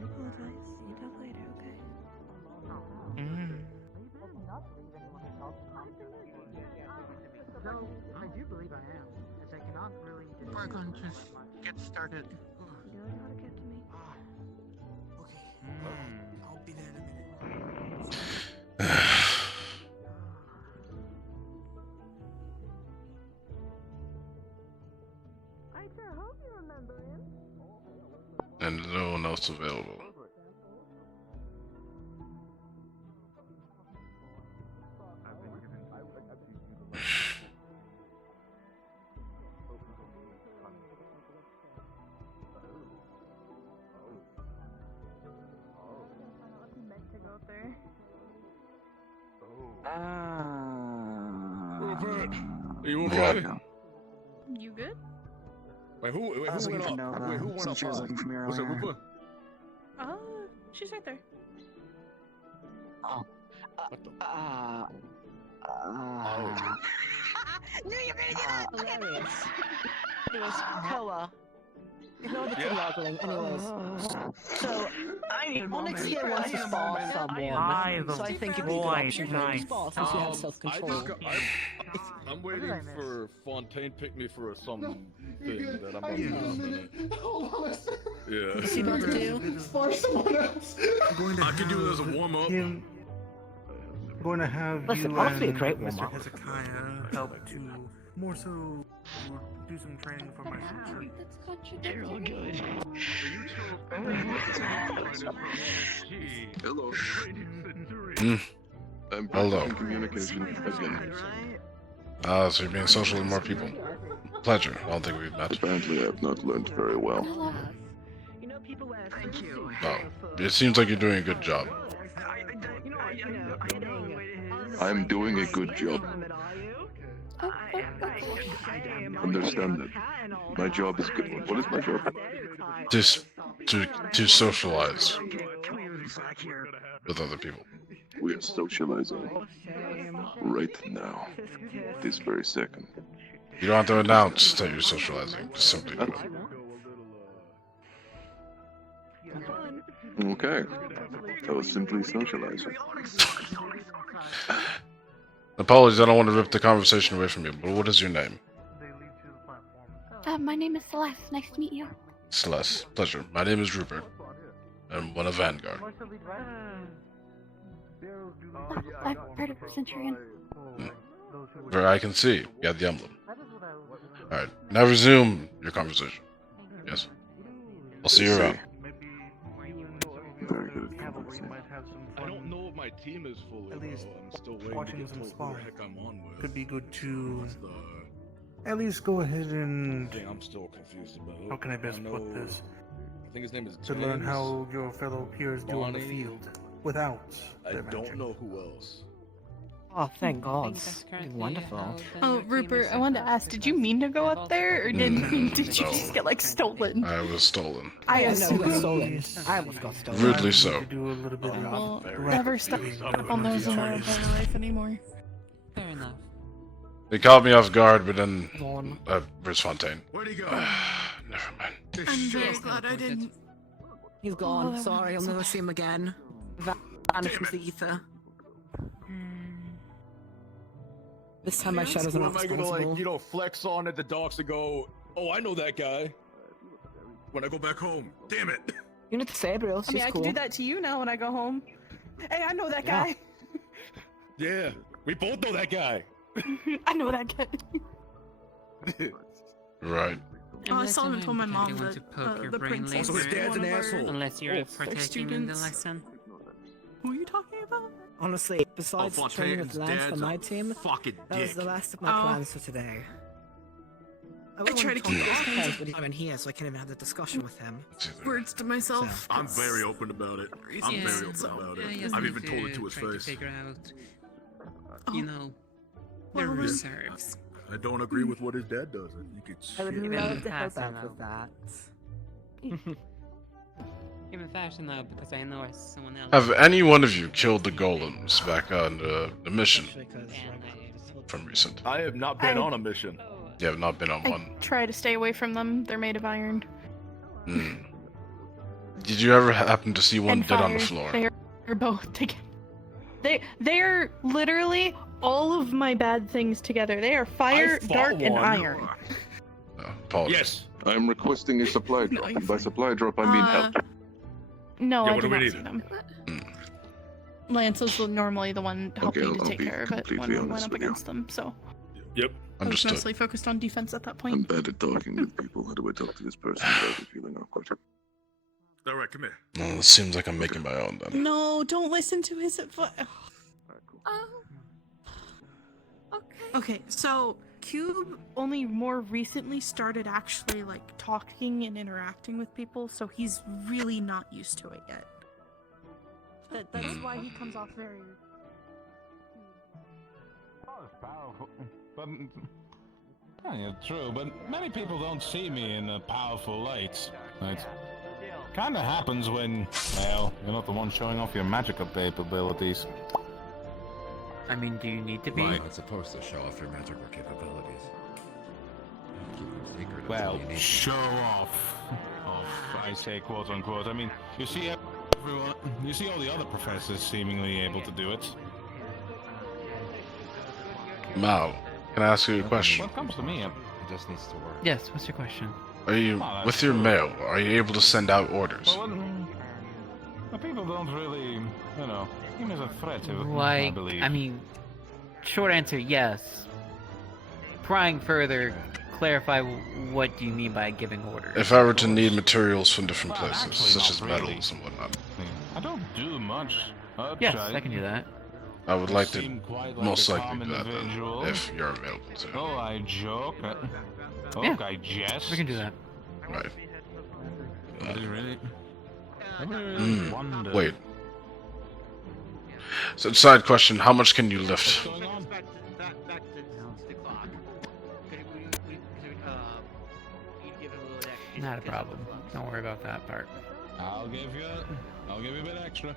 don't apologize. You talk later, okay? No, I do believe I am, as I cannot really. We're going to get started. You know how to get to me. Okay. I'll be there in a minute. I sure hope you remember him. And no one else available. Are you okay? You good? Wait, who went up? Wait, who went up? She was looking for me Was it earlier. Rupa? She's right there. Oh. Knew you were gonna get it! Hilarious. Anyways, Koa. Ignore the ogling, anyways. So, Onyx here wants to spar someone, so I think it'd be a good option for him to spar since you have self-control. I'm waiting for Fontaine pick me for some thing that I'm gonna do in a minute. Hold on a second. Yeah. What's he about to do? Spar someone else. I can do it as a warm up. I'm going to have Listen, you honestly, a and great Mr. warm-up. Hezekiah help to more so do some training for my future. They're all good. Hello. Hello. Communication again. So you're being social with more people. Pleasure. I don't think we've met. Apparently, I have not learned very well. No. It seems like you're doing a good job. I'm doing a good job. Understand that. My job is good. What is my job? To socialize with other people. We are socializing right now, this very second. You don't have to announce that you're socializing. Just simply do it. Okay. I was simply socializing. Apologies, I don't want to rip the conversation away from you, but what is your name? My name is Celeste. Nice to meet you. Celeste. Pleasure. My name is Rupert. I'm one of Vanguard. Oh, I've heard of Centurion. Where I can see. You got the emblem. Alright, now resume your conversation. Yes. I'll see you around. Very good conversation. I don't know if my team is fully. At least I'm still waiting to watching get some told spar who the heck I'm on with. could be good to What's the at least go ahead and thing I'm still confused about? how can I best put this? I think his name is To learn James, how your fellow peers do on the Bonnie. field without I their don't magic. know who else. Oh, thank God. Wonderful. Oh, Rupert, I wanted to ask, did you mean to go up there, or did you No. just get, like, stolen? I was stolen. I know assume. you got stolen. I almost got stolen. Rudely so. Do a little bit Well, of never step on those in my entire life anymore. Fair enough. They caught me off guard, but then... Gone. Where's Fontaine? Where'd he go? Never mind. I'm very glad I didn't. He's gone. that Sorry, I'll would've been never so see him again. Vanished into the ether. This time my shadows are Who not am I gonna responsible. flex on at the docks and go, oh, I know that guy. When I go back home, damn it. You need to say it, I mean, I can do that to you now when I go home. Hey, I know that guy. Yeah, we both know that guy. I know that guy. Right. Oh, I saw him and told my mom want that to poke your the brain princess Also, his later, dad's an asshole. unless you're partaking in the students. lesson. Who are you talking about? Honestly, besides training with Fontaine's Lance for dad's my a team, fucking that was dick. the last of my Oh. plans for today. I try to keep those kinds of- when I'm in here, so I can even have the discussion with him. Words to myself. I'm very open about it. I'm Yeah, very open so, about yeah, it. you just I've need even told it to his try face. figure out, you know, the Well, then- reserves. I don't agree with what his dad does. I think it's I would shit. love to pass help on out with that. Even fashion though, because I know it's someone else. Have any one of you killed the golems back on the mission from recent? I have not been I- on a mission. You have not been on I one. try to stay away from them. They're made of iron. Hmm. Did you ever happen to see one and dead fire. on the floor? They're both together. They're literally all of my bad things together. They are fire, I fought dark, and one. iron. Apologies. Yes. I'm requesting a supply drop. you're And by supply drop, I mean help. No, Yeah, I what do do we not need? see them. Lance was normally the one helping I'll to take be care of it when completely we went honest up with you. against them. So Yep. I was Understood. mostly focused on defense at that I'm point. bad at talking with people. How do I talk to this person without feeling awkward? All right, come here. Well, it seems like I'm making my own then. No, don't listen to his advice. Okay, so Cube only more recently started actually like talking and interacting with people, so he's really not used to it yet. That's why he comes off very. Powerful, but yeah, true. But many people don't see me in a powerful light. It kind of happens when, well, you're not the one showing off your magical capabilities. I mean, do you need to be? You're not supposed to show off your magical capabilities. Keep them secret. well, show off. I say quote unquote. I mean, you see everyone, you see all the other professors seemingly able to do it. Mal, can I ask you a question? What comes to me, It just needs to work. Yes, what's your question? Are you, with your mail, are you able to send out orders? Well, people don't really, you know, him as a threat, I Like, believe. I mean, short answer, yes. Prying further, clarify what do you mean by giving orders? If I were to need materials from different places, such as metals and whatnot. I don't do much. Yes, I can do that. I would like to Seem quite like most a likely calm do that then, individual. if you're available to. Oh, I joke. Oh, Yeah, I jest. we can do that. Right. Really? Wait. So, side question, how much can you lift? Not a problem. Don't worry about that part. I'll give you a bit extra.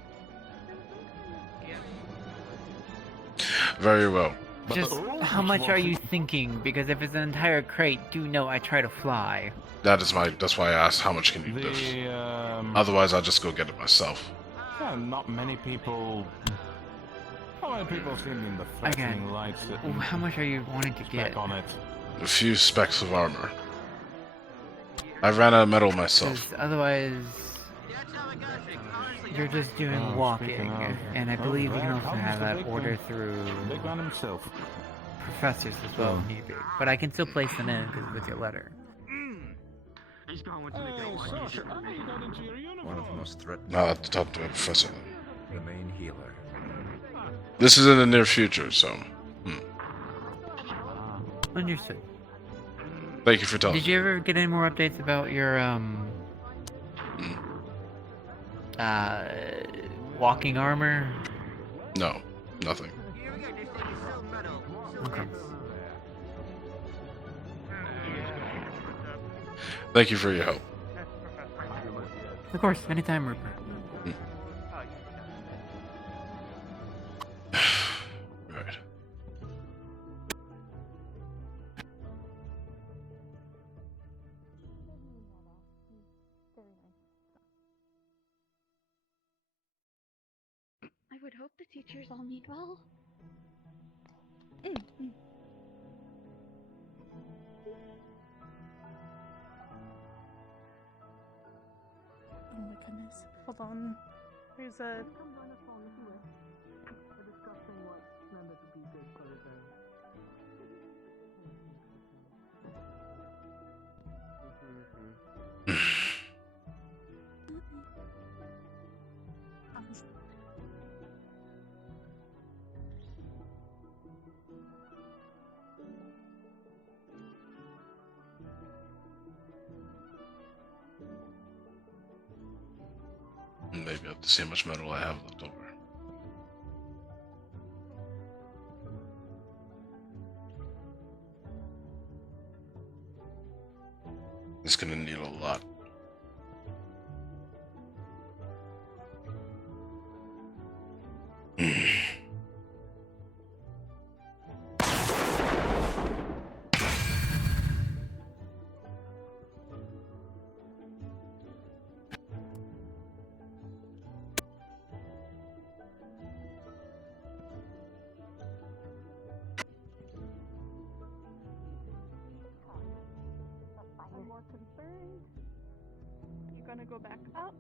Very well. Just how much are you thinking? Because if it's an entire crate, do know I try to fly. That's why I asked how much can you lift. Otherwise, I'll just go get it myself. Yeah, not many people seem in the threatening lights. How much are you wanting to get? On it. A few specks of armor. I ran out of metal myself. 'Cause otherwise, you're just doing walking, and I believe you can also have that order through Big man himself. professors as well if need be. But I can still place them in with your letter. One of the most threatening. Now I have to talk to a professor. The main healer. This is in the near future, so. Understood. Thank you for telling Did you ever get any more updates about your walking armor? No, nothing. Okay. Thank you for your help. Of course, anytime, Rupert. Right. I would hope the teachers all meet well. Oh my goodness. Hold on. There's a. Maybe I have to see how much metal I have left over. It's gonna need a lot. I'm more concerned. You gonna go back up?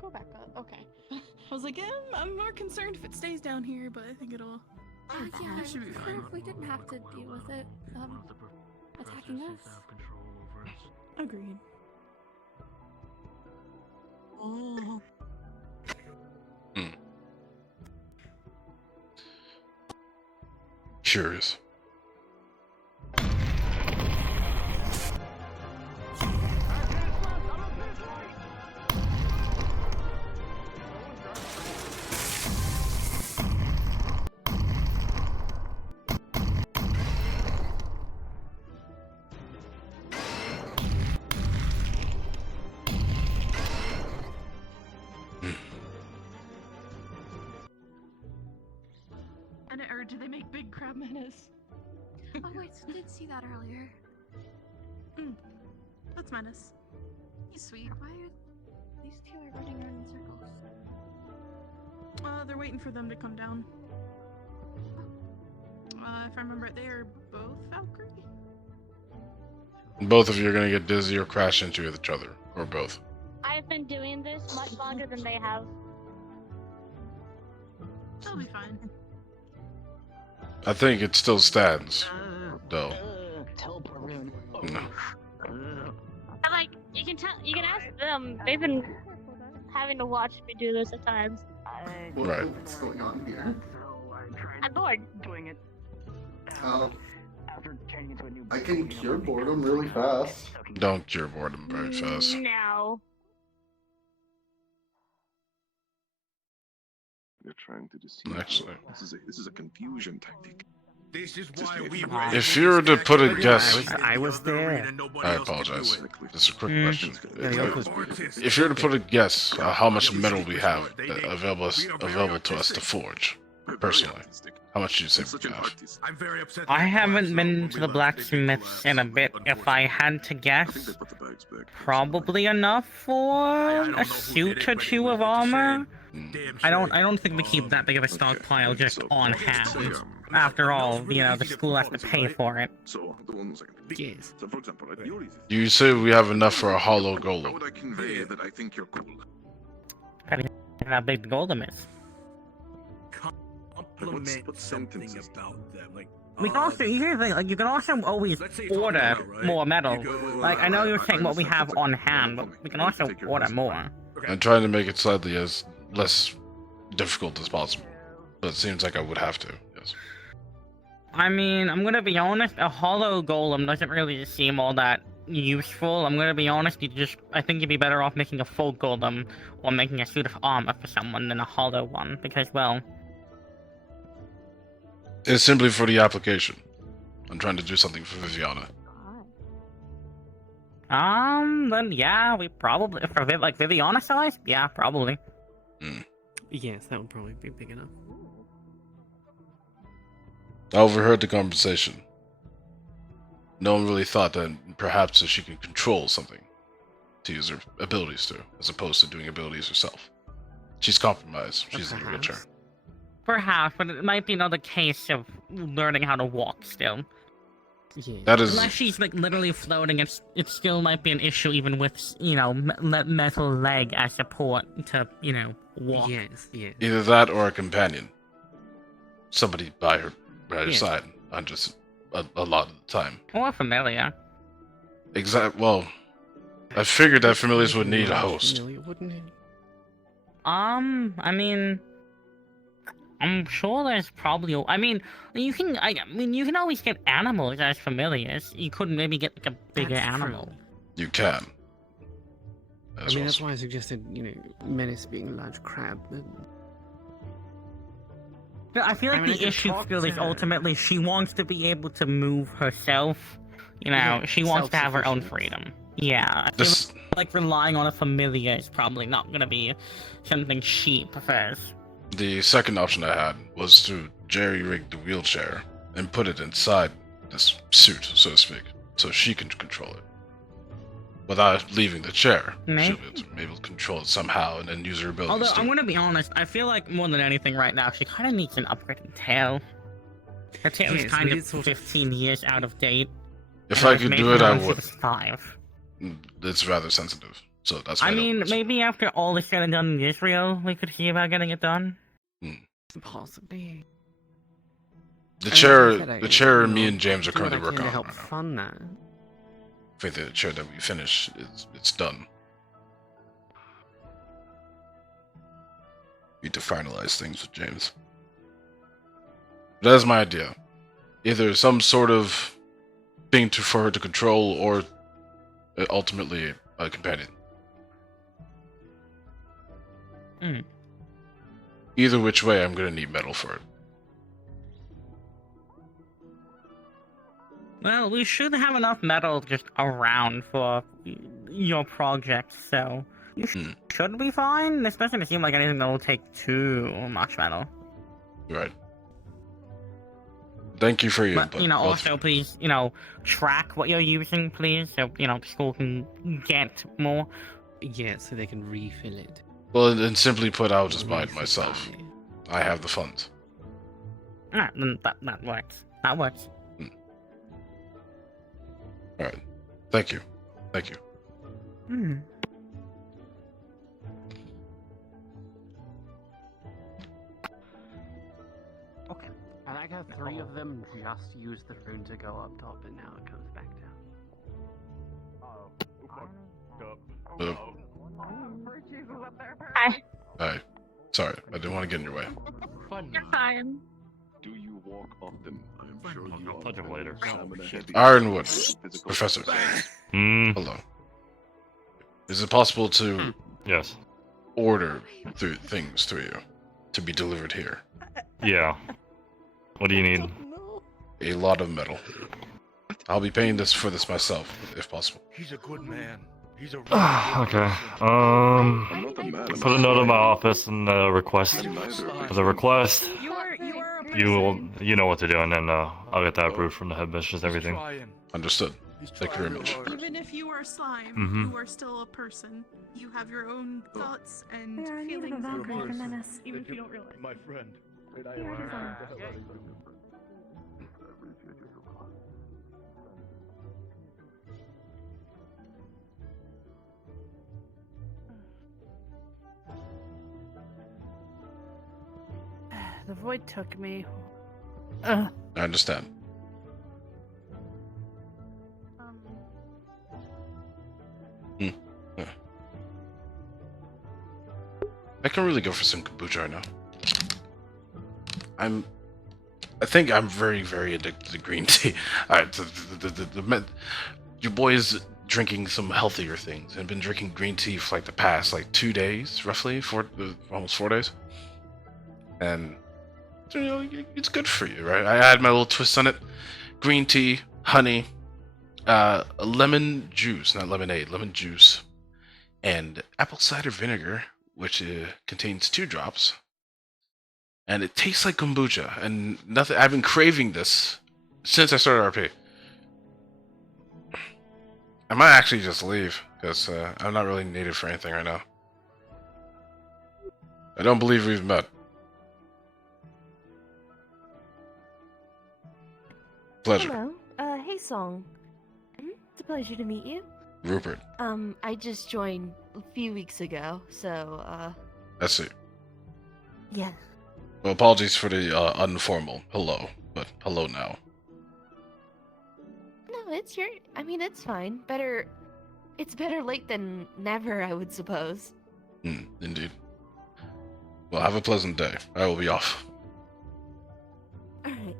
Go back up. Okay. I was like, I'm more concerned if it stays down here, but I think it'll. Yeah, it should be sure, fine. if we didn't have to deal with it, attacking us. Agreed. Curious. Or do they make big crab menace? Oh, I did see that earlier. That's Menace. He's sweet. Why are these two are running around in circles? They're waiting for them to come down. If I remember it, they are both Valkyrie? Both of you are gonna get dizzy or crash into each other, or both. I've been doing this much longer than they have. They'll be fine. I think it still stands, though. No. But, like, you can ask them. They've been having to watch me do this at times. Right. What's going on here? I'm bored. Doing it. After turning into a new I can cure boredom really fast. Don't cure boredom very fast. No. You're trying to deceive. Actually, this is a confusion tactic. This is why we if you were to put a guess, I was there. I apologize. This is a quick question. Yeah, If you were to put a guess how much metal we have available to us to forge, personally, how much do you say we have? I'm very upset. I haven't been to the blacksmiths in a bit. If I had to guess, probably enough for a suit or two of armor. I don't think we keep that big of a stockpile just on hand. After all, you know, the school has to pay for it. So the one second. Yes. So for example, You say we have enough for a hollow golem. how would I convey that I think you're cool? How big the golem is. Compliment something about them, like. We can also, here's the thing, like, you can also always order more metal. Like, I know you're saying what we have on hand, but we can also order more. I'm trying to make it slightly as less difficult as possible, but it seems like I would have to. Yes. I mean, I'm gonna be honest, a hollow golem doesn't really seem all that useful. I'm gonna be honest, I think you'd be better off making a full golem or making a suit of armor for someone than a hollow one, because, well... It's simply for the application. I'm trying to do something for Viviana. Then yeah, we probably, for like Viviana size? Yeah, probably. Yes, that would probably be big enough. I overheard the conversation. No one really thought that perhaps that she can control something to use her abilities to, as opposed to doing abilities herself. She's compromised. She's in a wheelchair. Perhaps, but it might be another case of learning how to walk still. Yeah. That is... Unless she's like literally floating, it still might be an issue even with, you know, metal leg as support to, you know, walk. Yes, yes. Either that or a companion. Somebody by her side, on just a lot of the time. Or familiar. Well, I figured that familiars would need a host. Familiar, wouldn't it? I mean, I'm sure there's probably. you can always get animals as familiars. You couldn't maybe get like a bigger animal. You can. That's why I suggested, Menace being a large crab. I feel like the issue still is ultimately she wants to be able to move herself. She wants to have her own freedom. Yeah, I feel like relying on a familiar is probably not going to be something she prefers. The second option I had was to jerry-rig the wheelchair and put it inside this suit, so to speak, so she can control it. Without leaving the chair, she'll be able to control it somehow and then use her abilities. Although, I'm gonna be honest, I feel like more than anything right now, she kind of needs an upgraded tail. Her tail is kind of 15 years out of date. If I could do it, I would. 5. It's rather sensitive, so that's why I mean, maybe after all is said and done in Israel, we could see about getting it done. Possibly. The chair me and James are currently working on help right now. fund that. I think the chair that we finish, it's done. Need to finalize things with James. That's my idea. Either some sort of thing for her to control, or ultimately a companion. Either which way, I'm gonna need metal for it. Well, we should have enough metal just around for your project, so you should be fine. This doesn't seem like anything that will take too much metal. Right. Thank you for your But, input. you know, both of also please, you know, track what you're using, please, so, you know, school can get more. Yeah, so they can refill it. Well, and simply put, I'll just buy it myself. I have the funds. Then that works. That works. Alright. Thank you. Thank you. Hmm. Okay. I like how 3 of them just used the rune to go up top, and now it comes back down. Hi. Hi. Sorry, I didn't want to get in your way. You're fine. Do you walk often? I'm sure you I'll touch him later. Ironwood. Professor. Hello. Is it possible to Yes. order things through you to be delivered here? Yeah. What do you need? A lot of metal. I'll be paying for this myself, if possible. He's a good man. He's a Okay. Put a note in my office and request. For the request, you know what to do, and then I'll get that approved from the headmistress. Everything. Understood. Thank you very much. Even if you are slime, Mhm. you are still a person. You have your own thoughts and Yeah, I need feelings a and vampire wants. menace. Even if you don't realize. My friend. Here it is on. The void took me. I understand. Hmm. Yeah. I can really go for some kombucha right now. I think I'm very, very addicted to green tea. Alright, your boy is drinking some healthier things and been drinking green tea for like the past 2 days, roughly, almost 4 days. And you know, it's good for you, right? I add my little twist on it. Green tea, honey, lemon juice, not lemonade, lemon juice, and apple cider vinegar, which contains 2 drops. And it tastes like kombucha, and nothing. I've been craving this since I started RP. I might actually just leave because I'm not really needed for anything right now. I don't believe we've met. Pleasure. Hello. Hey, Song. It's a pleasure to meet you. Rupert. I just joined a few weeks ago, so, I see. yeah. Well, apologies for the informal hello, but hello now. No, it's fine. It's better late than never, I would suppose. Indeed. Well, have a pleasant day. I will be off. Alright.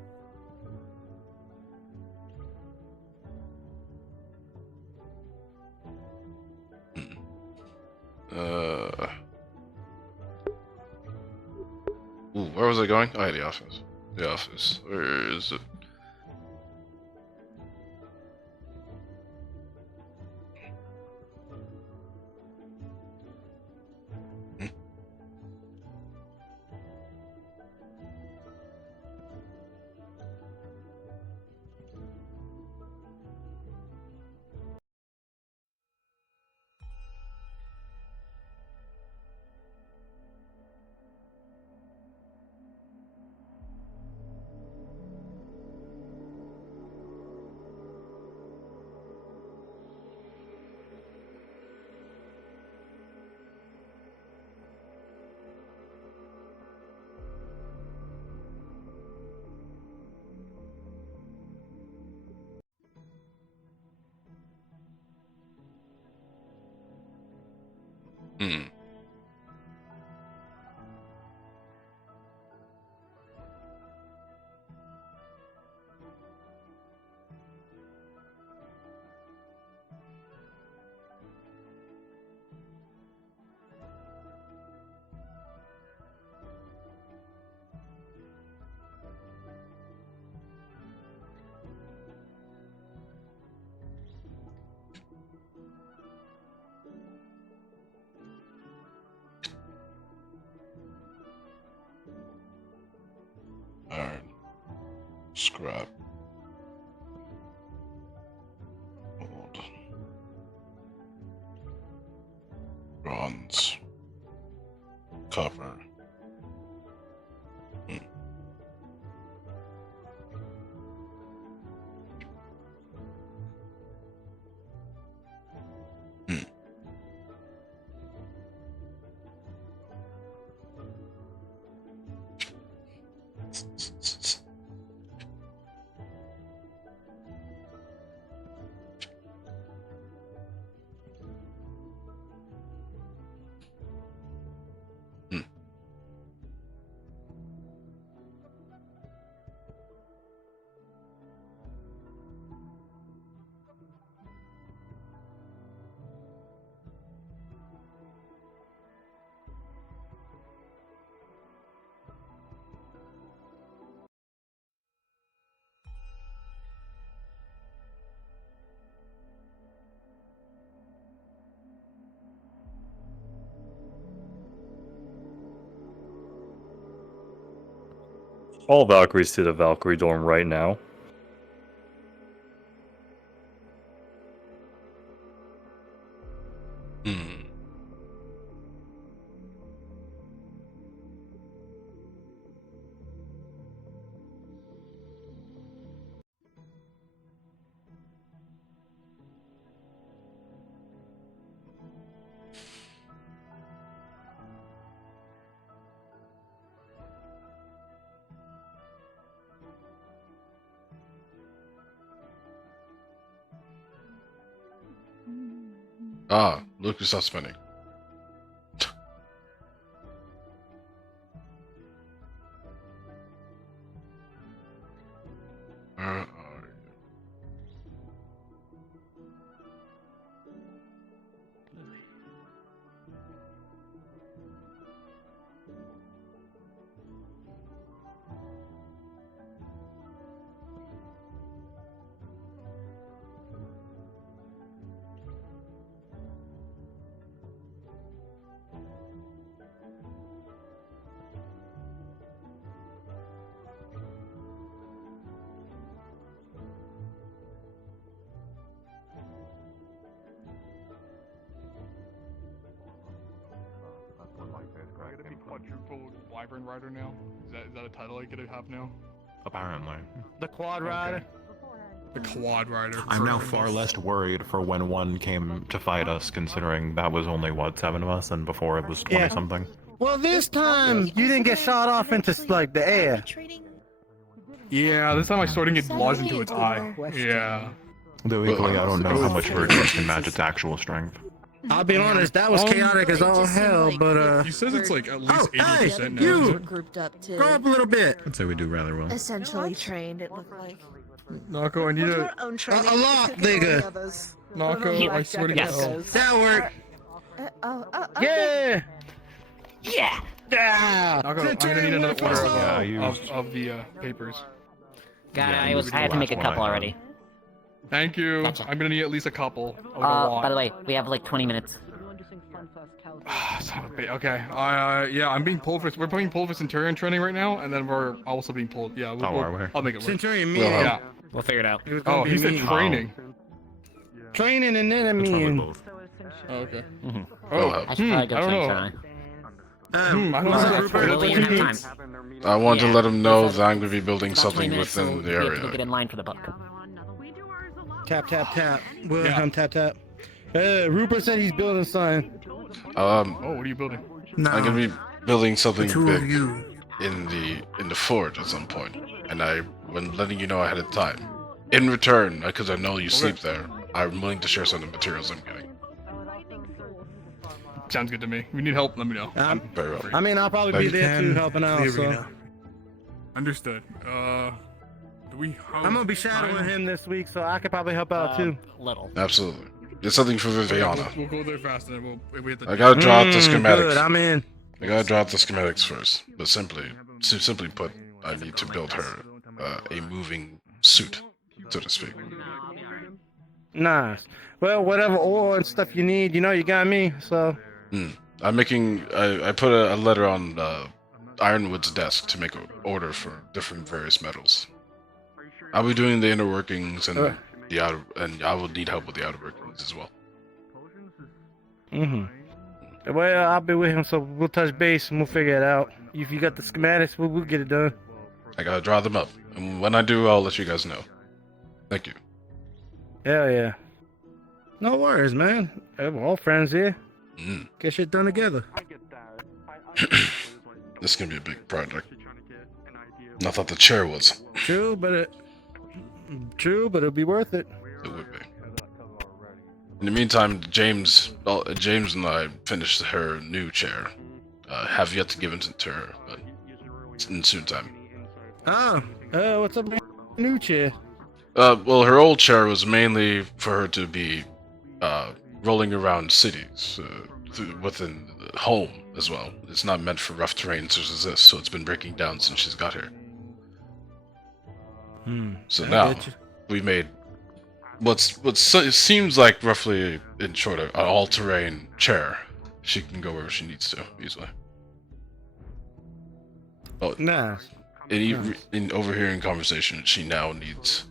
Ooh, where was I going? Oh, yeah, the office. The office. Where is it? Hmm. Scrap. Gold. Bronze. Copper. All Valkyries to the Valkyrie dorm right now. Ah, Luke is not spinning. I gotta be quadruple wyvern rider now. Is that a title I could have now? Apparently. The quad rider. The quad rider. I'm now far less worried for when one came to fight us, considering that was only, what, 7 of us, and before it was 20-something? Well, this time you didn't get shot off into like the air. Yeah, this time I started to get lodged into its eye. Yeah. Though equally, I don't know how much Virtues can match its actual strength. I'll be honest, that was chaotic as all hell, but He says it's like at least 80% now. you grouped up to grow up a little bit. I'd say we do rather well. essentially trained, it looked like. Nako, I need a lot, nigga. Nako, I swear to God. That worked. Okay. Yeah. Nako, I'm gonna need another order Yeah, of the papers. Got it. I had to make a couple already. Thank you. Gotcha. I'm gonna need at least a couple. By the way, we have like 20 minutes. Okay. Yeah, I'm being pulled for. We're being pulled for Centurion training right now, and then we're also being pulled. Yeah. I'll make it work. Centurion, me. Yeah. We'll figure it out. Oh, he said training. Training and then I mean. Oh, okay. Oh, I should probably go I don't know. shouldn't I don't know. We don't have time. I want to let him know that I'm going to be building About 20 something minutes, within so the we have to go area. get in line for the book. Tap tap tap. Wilhelm tap tap. Rupert said he's building something. Oh, what are you building? I'm gonna be building something big in the fort at some point, and when letting you know ahead of time. In return, because I know you sleep there, I'm willing to share some of the materials I'm getting. Sounds good to me. If you need help, let me know. Very well. I mean, I'll probably be there too, helping out. So. Understood. Do we? I'm gonna be shadowing him this week, so I could probably help out too. Little. Absolutely. It's something for Viviana. We'll go there fast, and then we have to. I gotta draw out the schematics. Good, I'm in. I gotta draw out the schematics first, but simply put, I need to build her a moving suit, so to speak. Nice. Well, whatever oil and stuff you need, you know, you got me. So. I'm making. I put a letter on Ironwood's desk to make an order for different various metals. I'll be doing the inner workings and the outer, and I will need help with the outer workings as well. Well, I'll be with him, so we'll touch base and we'll figure it out. If you got the schematics, we'll get it done. I gotta draw them up, and when I do, I'll let you guys know. Thank you. Hell yeah. No worries, man. We're all friends here. Mm. Get shit done together. This is gonna be a big project. I thought the chair was. True, but it'll be worth it. It would be. In the meantime, James and I finished her new chair. Have yet to give it to her, but it's in soon time. What's up with the new chair? Well, her old chair was mainly for her to be rolling around cities within the home as well. It's not meant for rough terrain such as this, so it's been breaking down since she's got here. So now we made what seems like roughly, in short, an all-terrain chair. She can go wherever she needs to easily. Oh, nice. In overhearing conversation, she now needs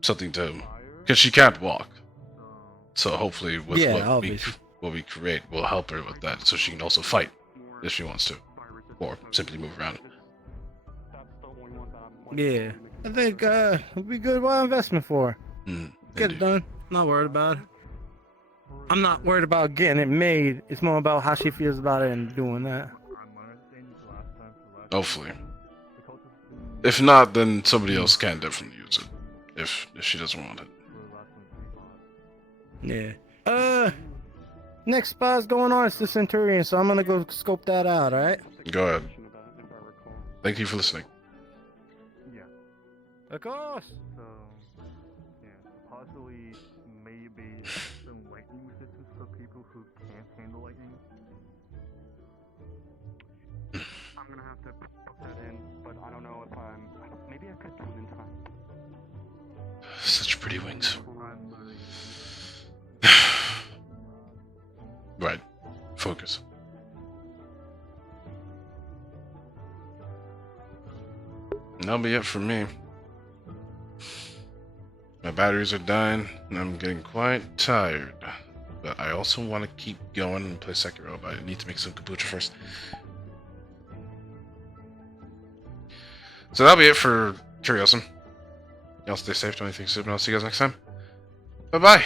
something to, because she can't walk. So hopefully, with what we create, will help her with that, so she can also fight if she wants to, or simply move around. Yeah, I think it'll be good investment for her. Get it done. Not worried about it. I'm not worried about getting it made. It's more about how she feels about it and doing that. Hopefully. If not, then somebody else can definitely use it. If she doesn't want it. Yeah. Next spot's going on. It's the Centurion, so I'm gonna go scope that out. All right. Go ahead. Thank you for listening. Of course. So, yeah, possibly maybe some lightning resistance for people who can't handle lightning. I'm gonna have to put that in, but I don't know if maybe I could do it in time. Such pretty wings. Right. Focus. And that'll be it for me. My batteries are dying, and I'm getting quite tired. But I also want to keep going and play Sekiro, but I need to make some kombucha first. So that'll be it for Curiosum. Y'all stay safe, don't anything stupid, and I'll see you guys next time. Bye-bye!